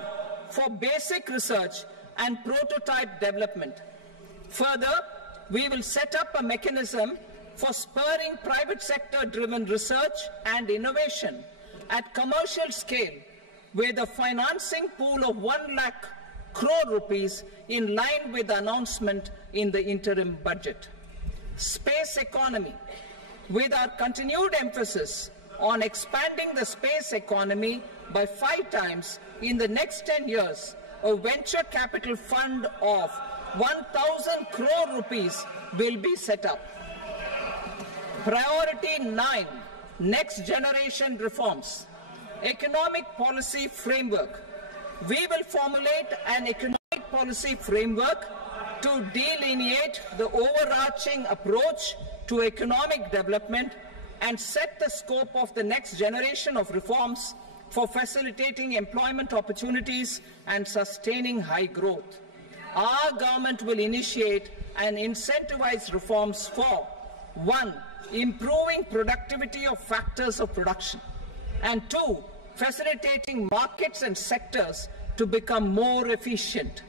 for basic research and prototype development. Further, we will set up a mechanism for spurring private sector-driven research and innovation at commercial scale with a financing pool of 1 lakh crore rupees in line with the announcement in the interim budget. Space economy. With our continued emphasis on expanding the space economy by 5 times in the next 10 years, a venture capital fund of 1,000 crore rupees will be set up. Priority 9, next generation reforms. Economic policy framework. We will formulate an economic policy framework to delineate the overarching approach to economic development and set the scope of the next generation of reforms for facilitating employment opportunities and sustaining high growth. Our government will initiate and incentivize reforms for 1. Improving productivity of factors of production, and 2. Facilitating markets and sectors to become more efficient.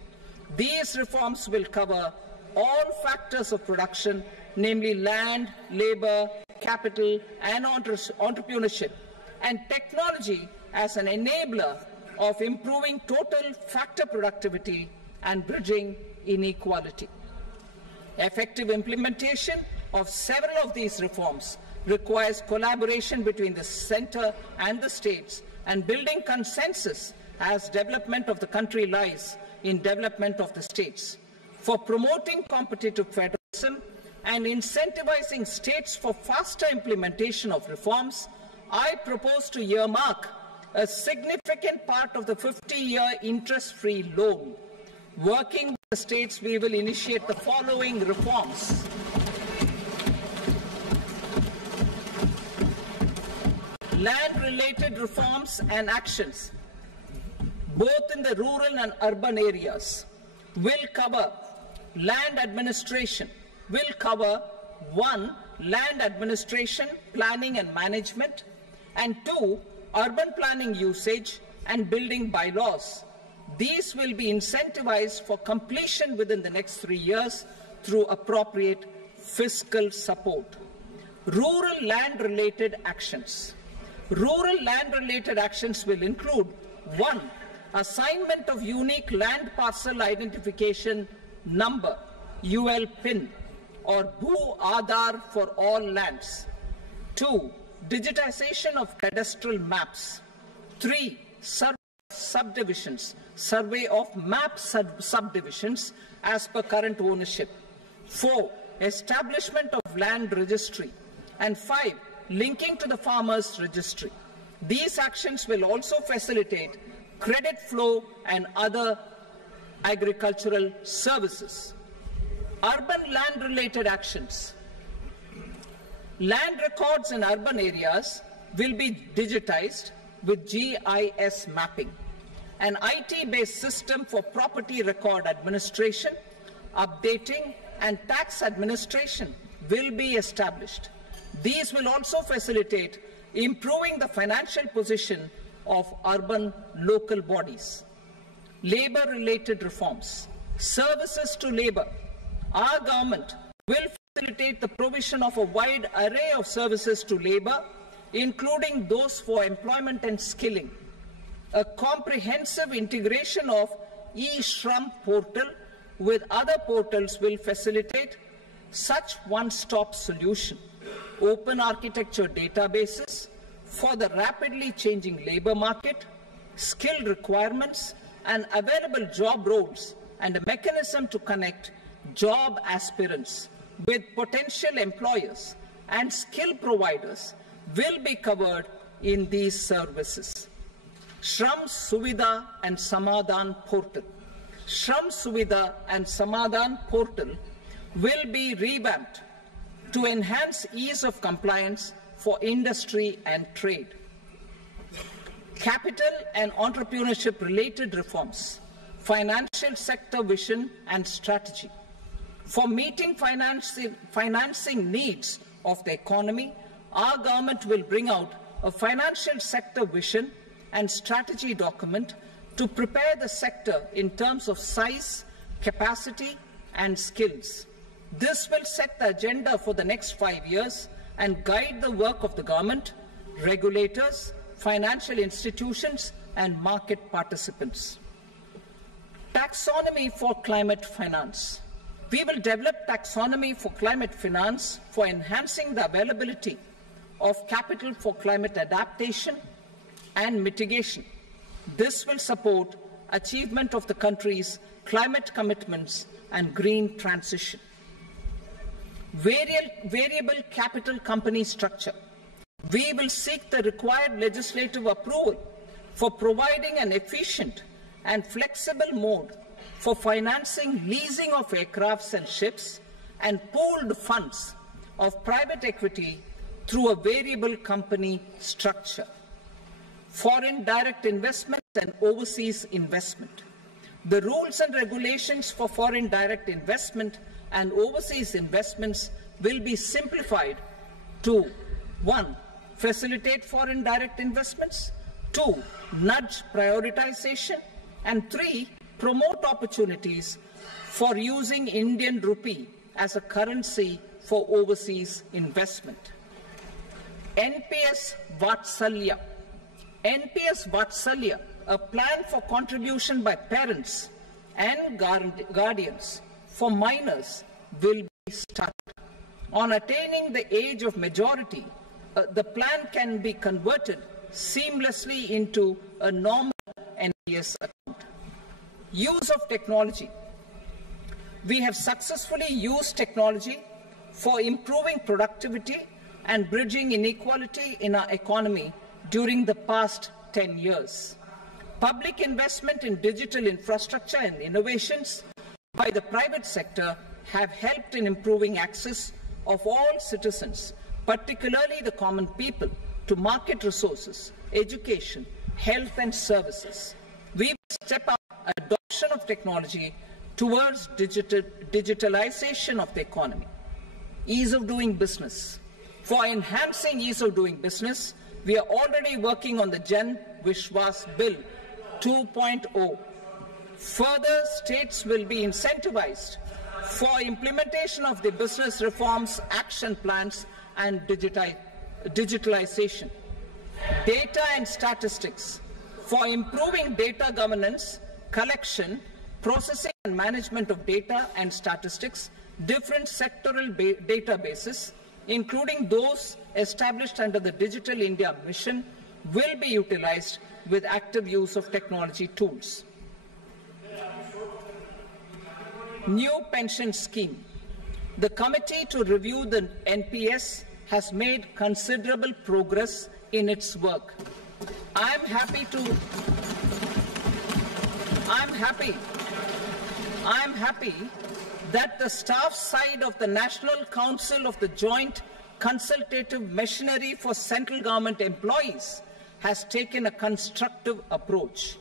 These reforms will cover all factors of production, namely land, labor, capital, and entrepreneurship, and technology as an enabler of improving total factor productivity and bridging inequality. Effective implementation of several of these reforms requires collaboration between the center and the states and building consensus as development of the country lies in development of the states. For promoting competitive federalism and incentivizing states for faster implementation of reforms, I propose to earmark a significant part of the 50-year interest-free loan. Working with the states, we will initiate the following reforms. Land-related reforms and actions, both in the rural and urban areas, will cover land administration, will cover 1. Land administration, planning and management, and 2. Urban planning usage and building bylaws. These will be incentivized for completion within the next 3 years through appropriate fiscal support. Rural land-related actions. Rural land-related actions will include 1. Assignment of unique land parcel identification number, UL PIN, or Bhu Aadhaar for all lands. 2. Digitization of cadastral maps. 3. Subdivisions, survey of map subdivisions as per current ownership. 4. Establishment of land registry. And 5. Linking to the farmers registry. These actions will also facilitate credit flow and other agricultural services. Urban land-related actions. Land records in urban areas will be digitized with GIS mapping. An IT-based system for property record administration, updating, and tax administration will be established. These will also facilitate improving the financial position of urban local bodies. Labor-related reforms. Services to labor. Our government will facilitate the provision of a wide array of services to labor, including those for employment and skilling. A comprehensive integration of eShram portal with other portals will facilitate such one-stop solution. Open architecture databases for the rapidly changing labor market, skill requirements, and available job roles, and a mechanism to connect job aspirants with potential employers and skill providers will be covered in these services. Shram Suvidha and Samadhan portal. Shram Suvidha and Samadhan portal will be revamped to enhance ease of compliance for industry and trade. Capital and entrepreneurship related reforms. Financial sector vision and strategy. For meeting financing needs of the economy, our government will bring out a financial sector vision and strategy document to prepare the sector in terms of size, capacity, and skills. This will set the agenda for the next 5 years and guide the work of the government, regulators, financial institutions, and market participants. Taxonomy for climate finance. We will develop taxonomy for climate finance for enhancing the availability of capital for climate adaptation and mitigation. This will support achievement of the country's climate commitments and green transition. Variable capital company structure. We will seek the required legislative approval for providing an efficient and flexible mode for financing leasing of aircrafts and ships and pooled funds of private equity through a variable company structure. Foreign direct investment and overseas investment. The rules and regulations for foreign direct investment and overseas investments will be simplified to 1. Facilitate foreign direct investments, 2. Nudge prioritization, and 3. Promote opportunities for using Indian rupee as a currency for overseas investment. NPS Vatsalya. NPS Vatsalya, a plan for contribution by parents and guardians for minors, will be started. On attaining the age of majority, the plan can be converted seamlessly into a normal NPS account. Use of technology. We have successfully used technology for improving productivity and bridging inequality in our economy during the past 10 years. Public investment in digital infrastructure and innovations by the private sector have helped in improving access of all citizens, particularly the common people, to market resources, education, health and services. We will step up adoption of technology towards digitalization of the economy. Ease of doing business. For enhancing ease of doing business, we are already working on the Jan Vishwas Bill 2.0. Further, states will be incentivized for implementation of the business reforms, action plans and digitalization. Data and statistics. For improving data governance, collection, processing and management of data and statistics, different sectoral databases, including those established under the Digital India Mission, will be utilized with active use of technology tools. New pension scheme. The committee to review the NPS has made considerable progress in its work. I'm happy that the staff side of the National Council of the Joint Consultative Machinery for Central Government Employees has taken a constructive approach.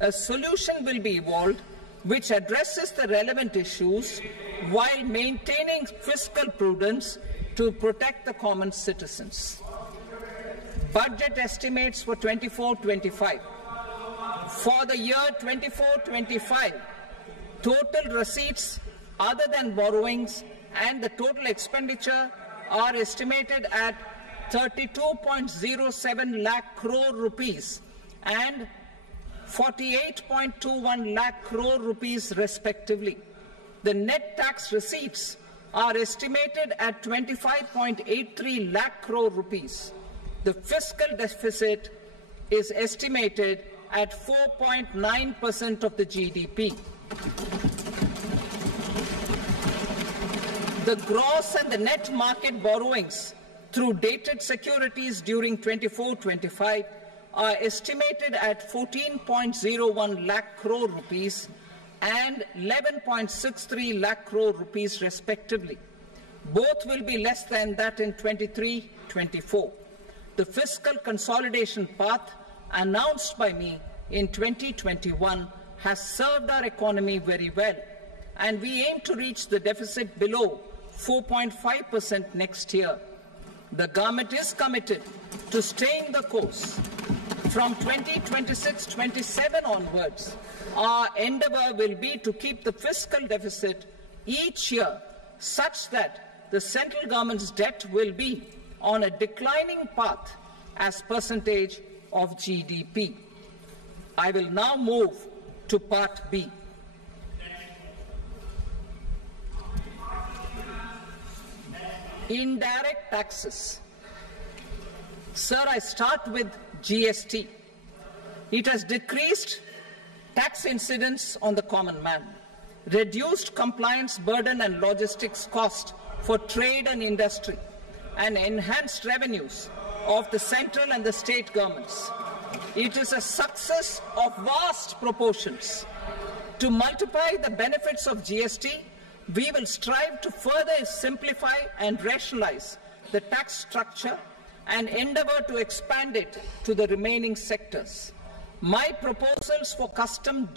A solution will be evolved which addresses the relevant issues while maintaining fiscal prudence to protect the common citizens. Budget estimates for 24-25. For the year 24-25, total receipts other than borrowings and the total expenditure are estimated at 32.07 lakh crore rupees and 48.21 lakh crore rupees respectively. The net tax receipts are estimated at 25.83 lakh crore rupees. The fiscal deficit is estimated at 4.9% of the GDP. The gross and the net market borrowings through dated securities during 24-25 are estimated at 14.01 lakh crore rupees and 11.63 lakh crore rupees respectively. Both will be less than that in 23-24. The fiscal consolidation path announced by me in 2021 has served our economy very well, and we aim to reach the deficit below 4.5% next year. The government is committed to staying the course. From 2026-27 onwards, our endeavour will be to keep the fiscal deficit each year such that the central government's debt will be on a declining path as percentage of GDP. I will now move to Part B. Indirect taxes. Sir, I start with GST. It has decreased tax incidence on the common man, reduced compliance burden and logistics cost for trade and industry, and enhanced revenues of the central and the state governments. It is a success of vast proportions. To multiply the benefits of GST, we will strive to further simplify and rationalize the tax structure and endeavour to expand it to the remaining sectors. My proposals for customs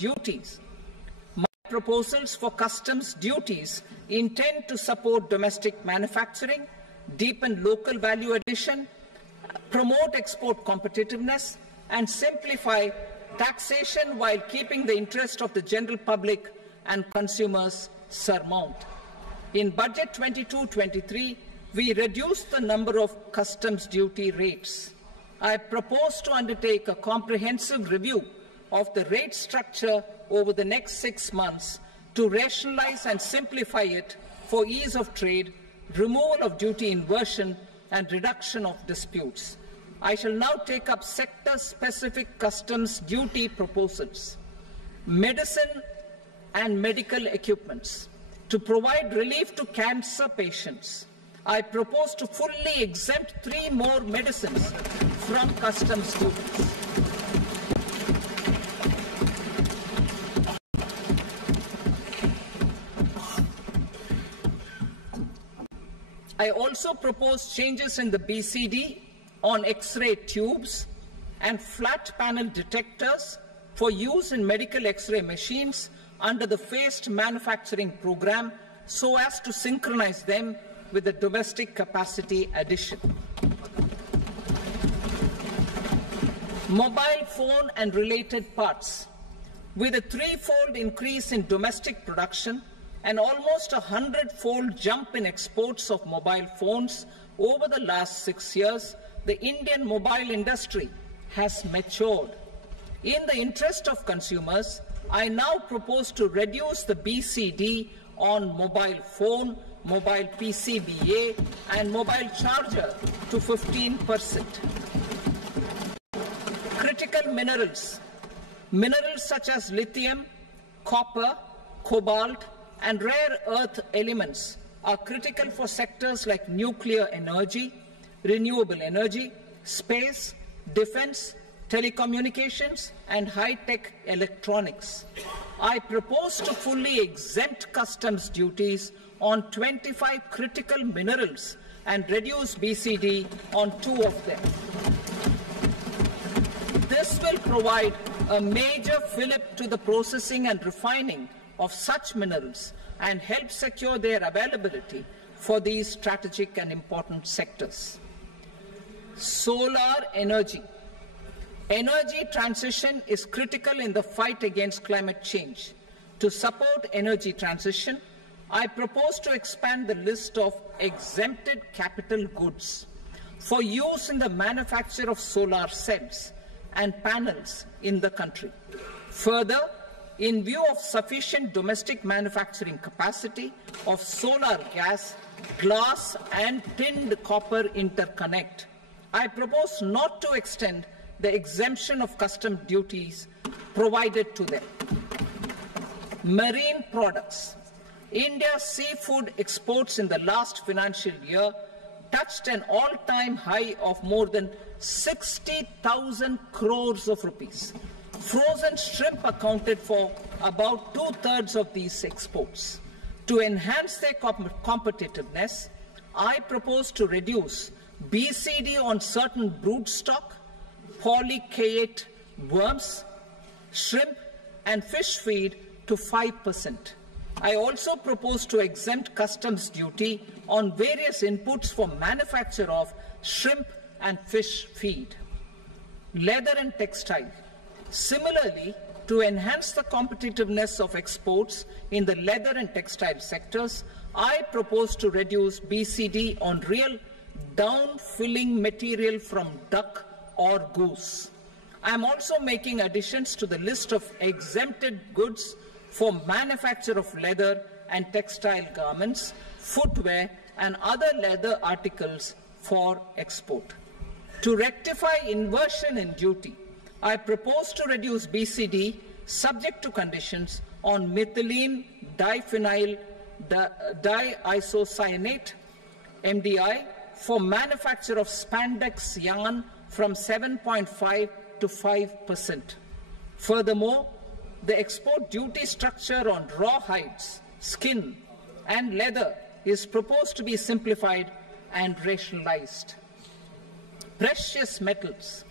duties intend to support domestic manufacturing, deepen local value addition, promote export competitiveness, and simplify taxation while keeping the interest of the general public and consumers surmount. In Budget 22-23, we reduced the number of customs duty rates. I propose to undertake a comprehensive review of the rate structure over the next 6 months to rationalize and simplify it for ease of trade, removal of duty inversion, and reduction of disputes. I shall now take up sector-specific customs duty proposals. Medicine and medical equipments. To provide relief to cancer patients, I propose to fully exempt 3 more medicines from customs duties. I also propose changes in the BCD on X-ray tubes and flat panel detectors for use in medical X-ray machines under the phased manufacturing program so as to synchronize them with the domestic capacity addition. Mobile phone and related parts. With a 3-fold increase in domestic production and almost a 100-fold jump in exports of mobile phones over the last 6 years, the Indian mobile industry has matured. In the interest of consumers, I now propose to reduce the BCD on mobile phone, mobile PCBA, and mobile charger to 15%. Critical minerals. Minerals such as lithium, copper, cobalt, and rare earth elements are critical for sectors like nuclear energy, renewable energy, space, defense, telecommunications, and high-tech electronics. I propose to fully exempt customs duties on 25 critical minerals and reduce BCD on 2 of them. This will provide a major fillip to the processing and refining of such minerals and help secure their availability for these strategic and important sectors. Solar energy. Energy transition is critical in the fight against climate change. To support energy transition, I propose to expand the list of exempted capital goods for use in the manufacture of solar cells and panels in the country. Further, in view of sufficient domestic manufacturing capacity of solar gas, glass, and tinned copper interconnect, I propose not to extend the exemption of custom duties provided to them. Marine products. India's seafood exports in the last financial year touched an all-time high of more than 60,000 crores of rupees. Frozen shrimp accounted for about 2/3 of these exports. To enhance their competitiveness, I propose to reduce BCD on certain broodstock, polychaete worms, shrimp, and fish feed to 5%. I also propose to exempt customs duty on various inputs for manufacture of shrimp and fish feed. Leather and textile. Similarly, to enhance the competitiveness of exports in the leather and textile sectors, I propose to reduce BCD on real down-filling material from duck or goose. I am also making additions to the list of exempted goods for manufacture of leather and textile garments, footwear, and other leather articles for export. To rectify inversion in duty, I propose to reduce BCD subject to conditions on methylene diphenyl diisocyanate, MDI, for manufacture of spandex yarn from 7.5 to 5%. Furthermore, the export duty structure on raw hides, skin, and leather is proposed to be simplified and rationalized. Precious metals.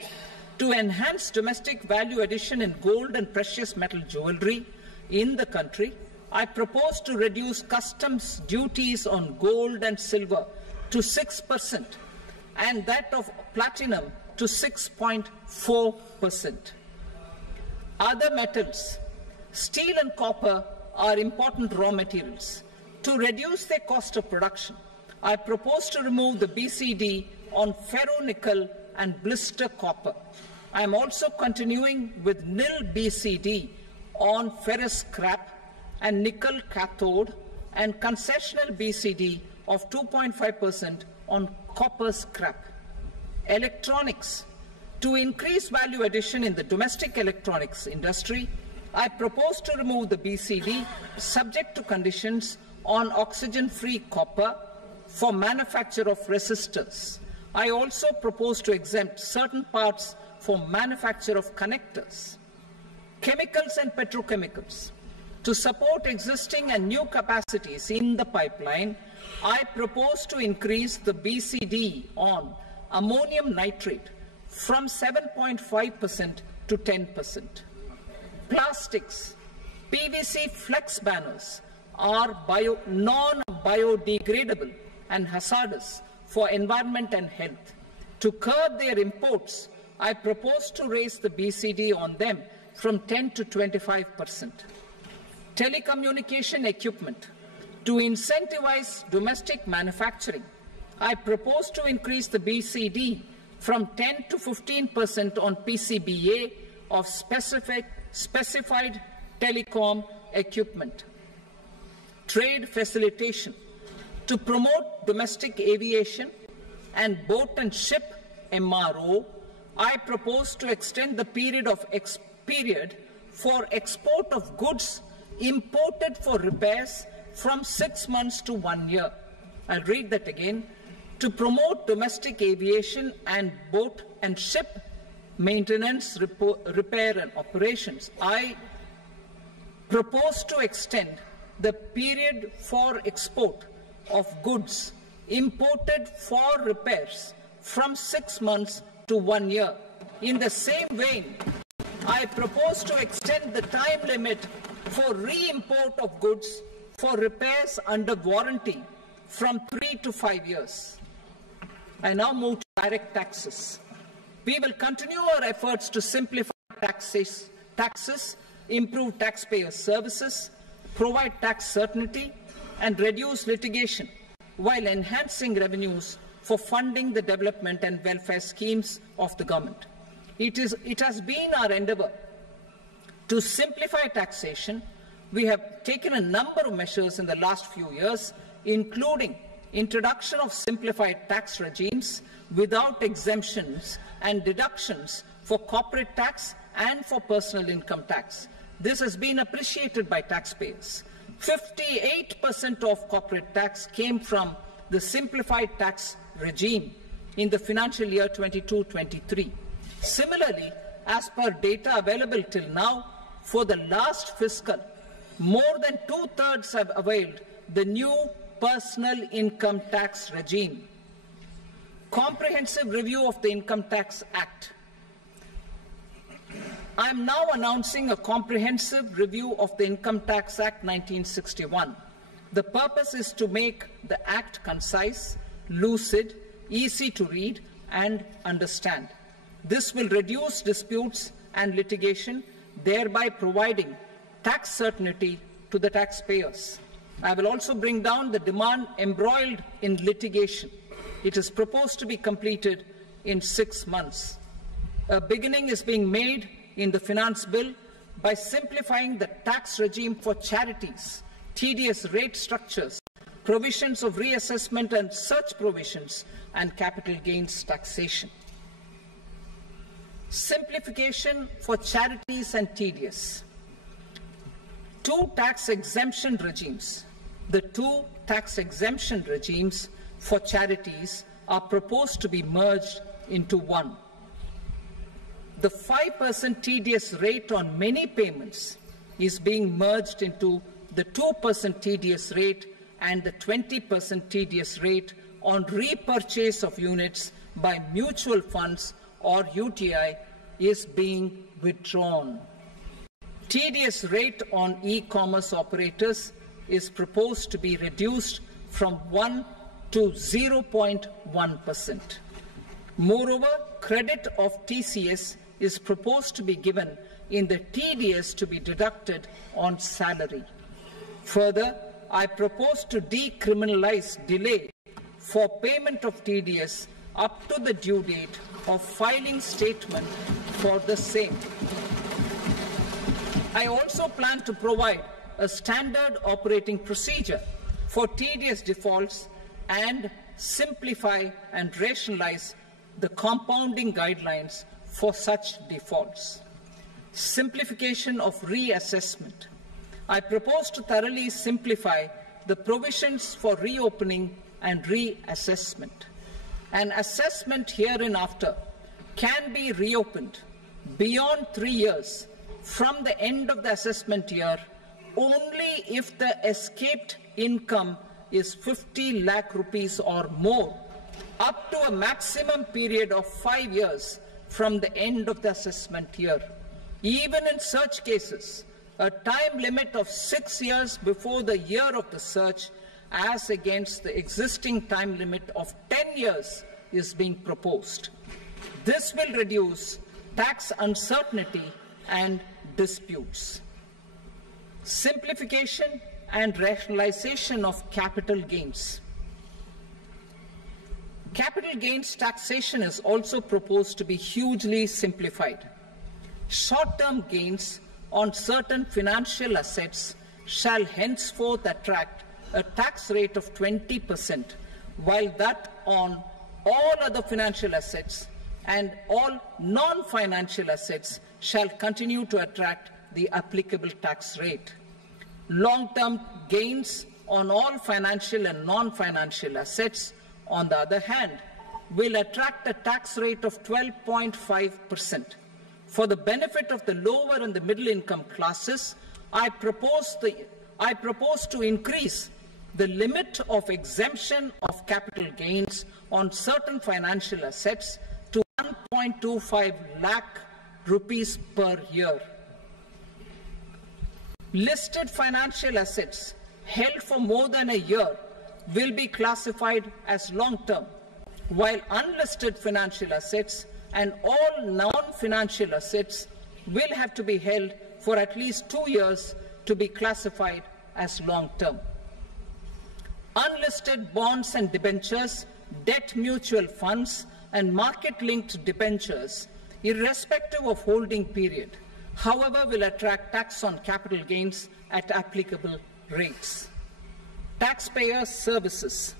To enhance domestic value addition in gold and precious metal jewelry in the country, I propose to reduce customs duties on gold and silver to 6% and that of platinum to 6.4%. Other metals. Steel and copper are important raw materials. To reduce their cost of production, I propose to remove the BCD on ferronickel and blister copper. I am also continuing with nil BCD on ferrous scrap and nickel cathode and concessional BCD of 2.5% on copper scrap. Electronics. To increase value addition in the domestic electronics industry, I propose to remove the BCD subject to conditions on oxygen-free copper for manufacture of resistors. I also propose to exempt certain parts for manufacture of connectors. Chemicals and petrochemicals. To support existing and new capacities in the pipeline, I propose to increase the BCD on ammonium nitrate from 7.5% to 10%. Plastics. PVC flex banners are non-biodegradable and hazardous for environment and health. To curb their imports, I propose to raise the BCD on them from 10 to 25%. Telecommunication equipment. To incentivize domestic manufacturing, I propose to increase the BCD from 10 to 15% on PCBA of specified telecom equipment. Trade facilitation. To promote domestic aviation and boat and ship MRO, I propose to extend the period for export of goods imported for repairs from 6 months to 1 year. I'll read that again. To promote domestic aviation and boat and ship maintenance, repair and operations, I propose to extend the period for export of goods imported for repairs from 6 months to 1 year. In the same vein, I propose to extend the time limit for re-import of goods for repairs under warranty from 3 to 5 years. I now move to direct taxes. We will continue our efforts to simplify taxes, improve taxpayer services, provide tax certainty, and reduce litigation while enhancing revenues for funding the development and welfare schemes of the government. It has been our endeavour to simplify taxation. We have taken a number of measures in the last few years, including introduction of simplified tax regimes without exemptions and deductions for corporate tax and for personal income tax. This has been appreciated by taxpayers. 58% of corporate tax came from the simplified tax regime in the financial year 22-23. Similarly, as per data available till now, for the last fiscal, more than 2/3 have availed the new personal income tax regime. Comprehensive review of the Income Tax Act. I am now announcing a comprehensive review of the Income Tax Act 1961. The purpose is to make the Act concise, lucid, easy to read and understand. This will reduce disputes and litigation, thereby providing tax certainty to the taxpayers. I will also bring down the demand embroiled in litigation. It is proposed to be completed in 6 months. A beginning is being made in the Finance Bill by simplifying the tax regime for charities, tedious rate structures, provisions of reassessment and such provisions, and capital gains taxation. Simplification for charities and tedious. Two tax exemption regimes. The two tax exemption regimes for charities are proposed to be merged into one. The 5% TDS rate on many payments is being merged into the 2% TDS rate, and the 20% TDS rate on repurchase of units by mutual funds or UTI is being withdrawn. TDS rate on e-commerce operators is proposed to be reduced from 1 to 0.1%. Moreover, credit of TCS is proposed to be given in the TDS to be deducted on salary. Further, I propose to decriminalize delay for payment of TDS up to the due date of filing statement for the same. I also plan to provide a standard operating procedure for TDS defaults and simplify and rationalize the compounding guidelines for such defaults. simplification of reassessment. I propose to thoroughly simplify the provisions for reopening and reassessment. An assessment hereinafter can be reopened beyond 3 years from the end of the assessment year only if the escaped income is 50 lakh rupees or more, up to a maximum period of 5 years from the end of the assessment year. Even in such cases, a time limit of 6 years before the year of the search, as against the existing time limit of 10 years, is being proposed. This will reduce tax uncertainty and disputes. Simplification and rationalization of capital gains. Capital gains taxation is also proposed to be hugely simplified. Short-term gains on certain financial assets shall henceforth attract a tax rate of 20%, while that on all other financial assets and all non-financial assets shall continue to attract the applicable tax rate. Long-term gains on all financial and non-financial assets, on the other hand, will attract a tax rate of 12.5%. For the benefit of the lower and the middle income classes, I propose to increase the limit of exemption of capital gains on certain financial assets to 1.25 lakh rupees per year. Listed financial assets held for more than a year will be classified as long-term, while unlisted financial assets and all non-financial assets will have to be held for at least 2 years to be classified as long-term. Unlisted bonds and debentures, debt mutual funds, and market-linked debentures, irrespective of holding period, however, will attract tax on capital gains at applicable rates. Taxpayer services.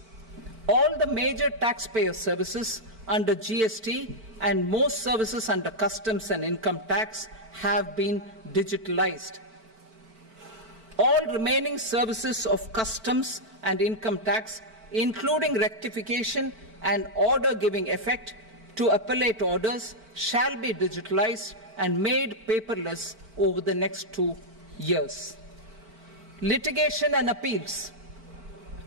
All the major taxpayer services under GST and most services under customs and income tax have been digitalized. All remaining services of customs and income tax, including rectification and order giving effect to appellate orders, shall be digitalized and made paperless over the next 2 years. Litigation and appeals.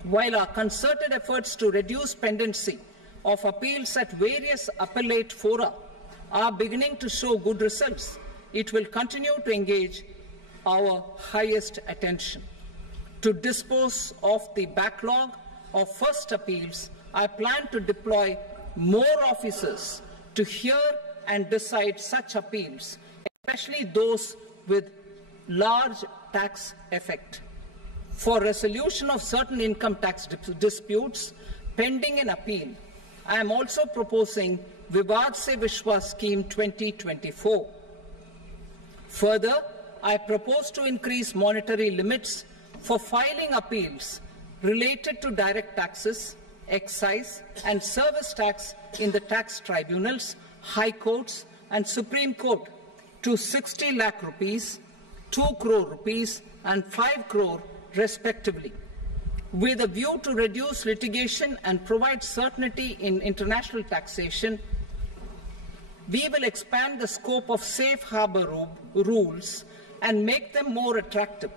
While our concerted efforts to reduce pendency of appeals at various appellate fora are beginning to show good results, it will continue to engage our highest attention. To dispose of the backlog of first appeals, I plan to deploy more officers to hear and decide such appeals, especially those with large tax effect. For resolution of certain income tax disputes pending in appeal, I am also proposing Vivad Se Vishwas Scheme 2024. Further, I propose to increase monetary limits for filing appeals related to direct taxes, excise and service tax in the tax tribunals, high courts and Supreme Court to 60 lakh rupees, 2 crore rupees and 5 crore respectively. With a view to reduce litigation and provide certainty in international taxation, we will expand the scope of safe harbor rules and make them more attractive.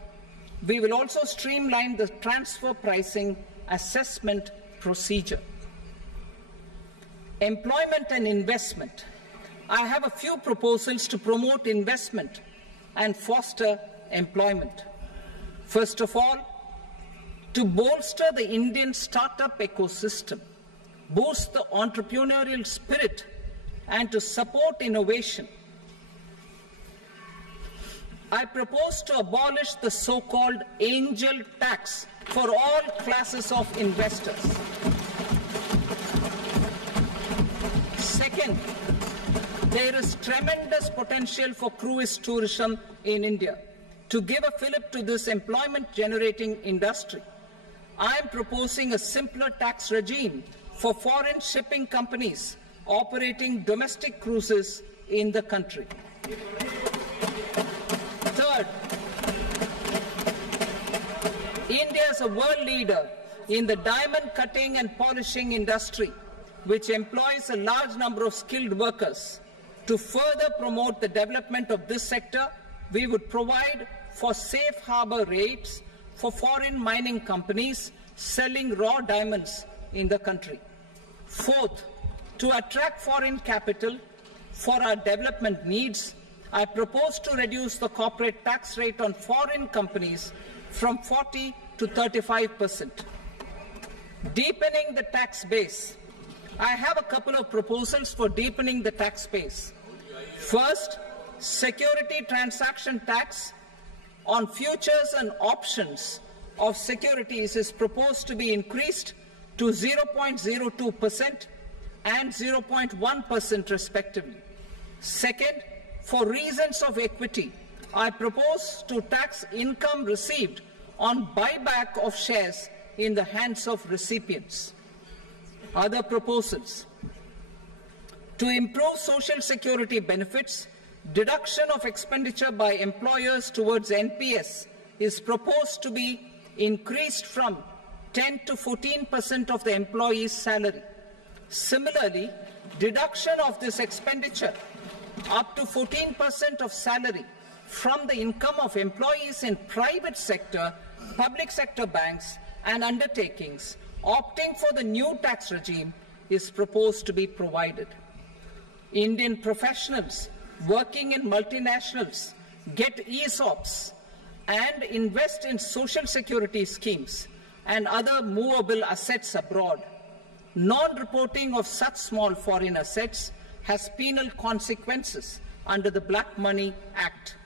We will also streamline the transfer pricing assessment procedure. Employment and investment. I have a few proposals to promote investment and foster employment. First of all, to bolster the Indian startup ecosystem, boost the entrepreneurial spirit, and to support innovation, I propose to abolish the so-called angel tax for all classes of investors. Second, there is tremendous potential for cruise tourism in India. To give a fillip to this employment-generating industry, I am proposing a simpler tax regime for foreign shipping companies operating domestic cruises in the country. India is a world leader in the diamond cutting and polishing industry, which employs a large number of skilled workers. To further promote the development of this sector, we would provide for safe harbor rates for foreign mining companies selling raw diamonds in the country. Fourth, to attract foreign capital for our development needs, I propose to reduce the corporate tax rate on foreign companies from 40 to 35%. Deepening the tax base. I have a couple of proposals for deepening the tax base. First, security transaction tax on futures and options of securities is proposed to be increased to 0.02% and 0.1% respectively. Second, for reasons of equity, I propose to tax income received on buyback of shares in the hands of recipients. Other proposals. To improve social security benefits, deduction of expenditure by employers towards NPS is proposed to be increased from 10 to 14% of the employee's salary. Similarly, deduction of this expenditure up to 14% of salary from the income of employees in private sector, public sector banks and undertakings opting for the new tax regime is proposed to be provided. Indian professionals working in multinationals get ESOPs and invest in social security schemes and other movable assets abroad. Non-reporting of such small foreign assets has penal consequences under the Black Money Act.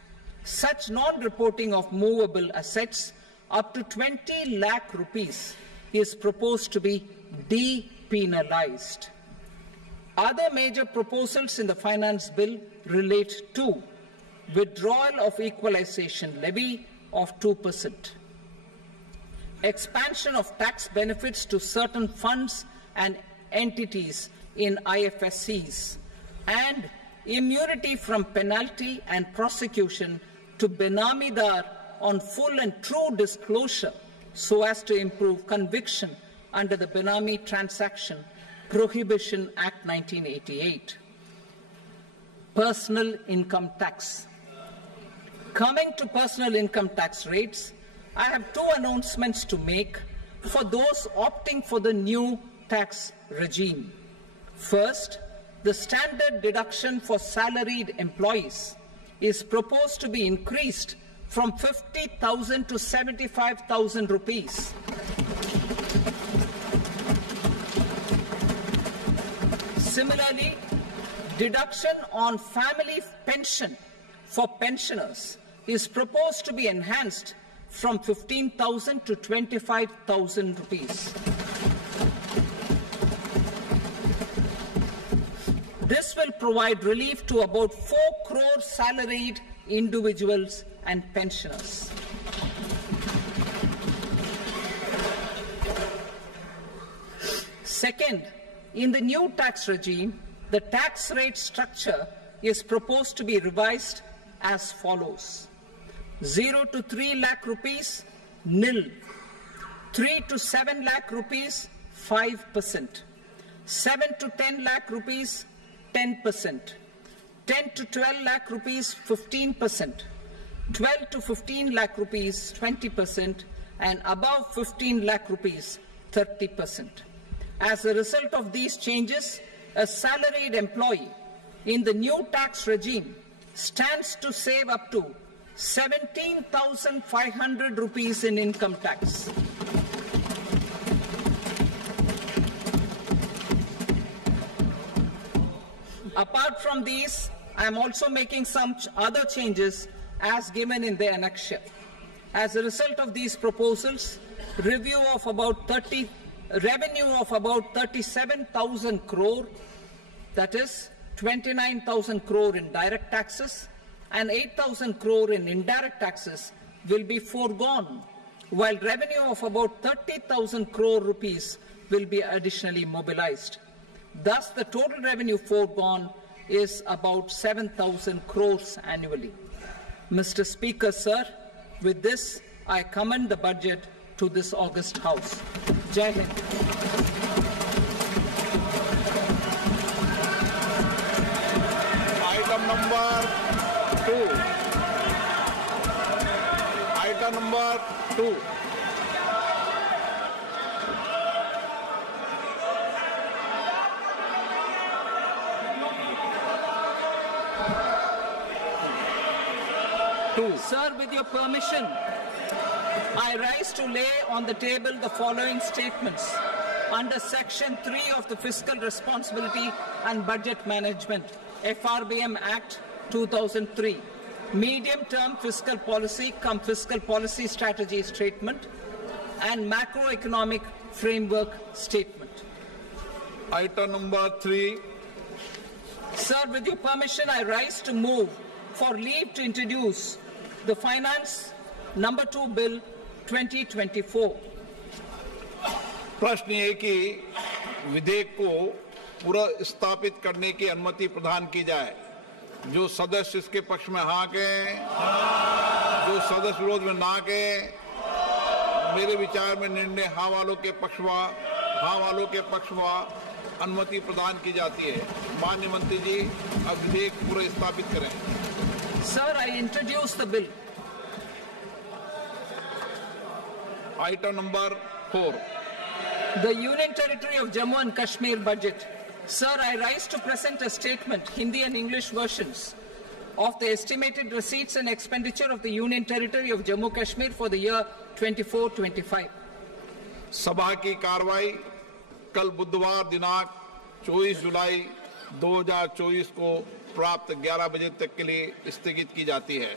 Such non-reporting of movable assets up to 20 lakh rupees is proposed to be depenalized. Other major proposals in the finance bill relate to withdrawal of equalization levy of 2%, expansion of tax benefits to certain funds and entities in IFSCs, and immunity from penalty and prosecution to Benamidar on full and true disclosure so as to improve conviction under the Benami Transaction Prohibition Act 1988. Personal income tax. Coming to personal income tax rates, I have two announcements to make for those opting for the new tax regime. First, the standard deduction for salaried employees is proposed to be increased from 50,000 to 75,000 rupees. Similarly, deduction on family pension for pensioners is proposed to be enhanced from 15,000 to 25,000 rupees. This will provide relief to about 4 crore salaried individuals and pensioners. Second, in the new tax regime, the tax rate structure is proposed to be revised as follows. 0 to 3 lakh rupees, nil. 3 to 7 lakh rupees, 5%. 7 to 10 lakh rupees, 10%. 10 to 12 lakh rupees, 15%. 12 to 15 lakh rupees, 20%. And above 15 lakh rupees, 30%. As a result of these changes, a salaried employee in the new tax regime stands to save up to 17,500 rupees in income tax. Apart from these, I am also making some other changes as given in the annexure. As a result of these proposals, revenue of about 37,000 crore, that is 29,000 crore in direct taxes and 8,000 crore in indirect taxes will be foregone, while revenue of about 30,000 crore rupees will be additionally mobilized. Thus, the total revenue foregone is about 7,000 crores annually. Mr. Speaker, sir, with this, I commend the budget to this august House. Jai Hind. Item number 2. Item number 2. Sir, with your permission, I rise to lay on the table the following statements under Section 3 of the Fiscal Responsibility and Budget Management, FRBM Act 2003, Medium-Term Fiscal Policy cum Fiscal Policy Strategy Statement and Macroeconomic Framework Statement. Item number 3. Sir, with your permission, I rise to move for leave to introduce the Finance Number 2 Bill 2024. प्रश्न ये कि विधेयक को पुनर्स्थापित करने की अनुमति प्रदान की जाए। जो सदस्य इसके पक्ष में हाँ कहें, जो सदस्य विरोध में ना कहें। मेरे विचार में निर्णय हाँ वालों के पक्षवा अनुमति प्रदान की जाती है। माननीय मंत्री जी, अब विधेयक पुनर्स्थापित करें। Sir, I introduce the bill. Item number 4. The Union Territory of Jammu and Kashmir budget. Sir, I rise to present a statement, Hindi and English versions, of the estimated receipts and expenditure of the Union Territory of Jammu and Kashmir for the year 24-25. सभा की कार्रवाई कल बुधवार दिनांक 24 जुलाई 2024 को प्राप्त 11 बजे तक के लिए स्थगित की जाती है।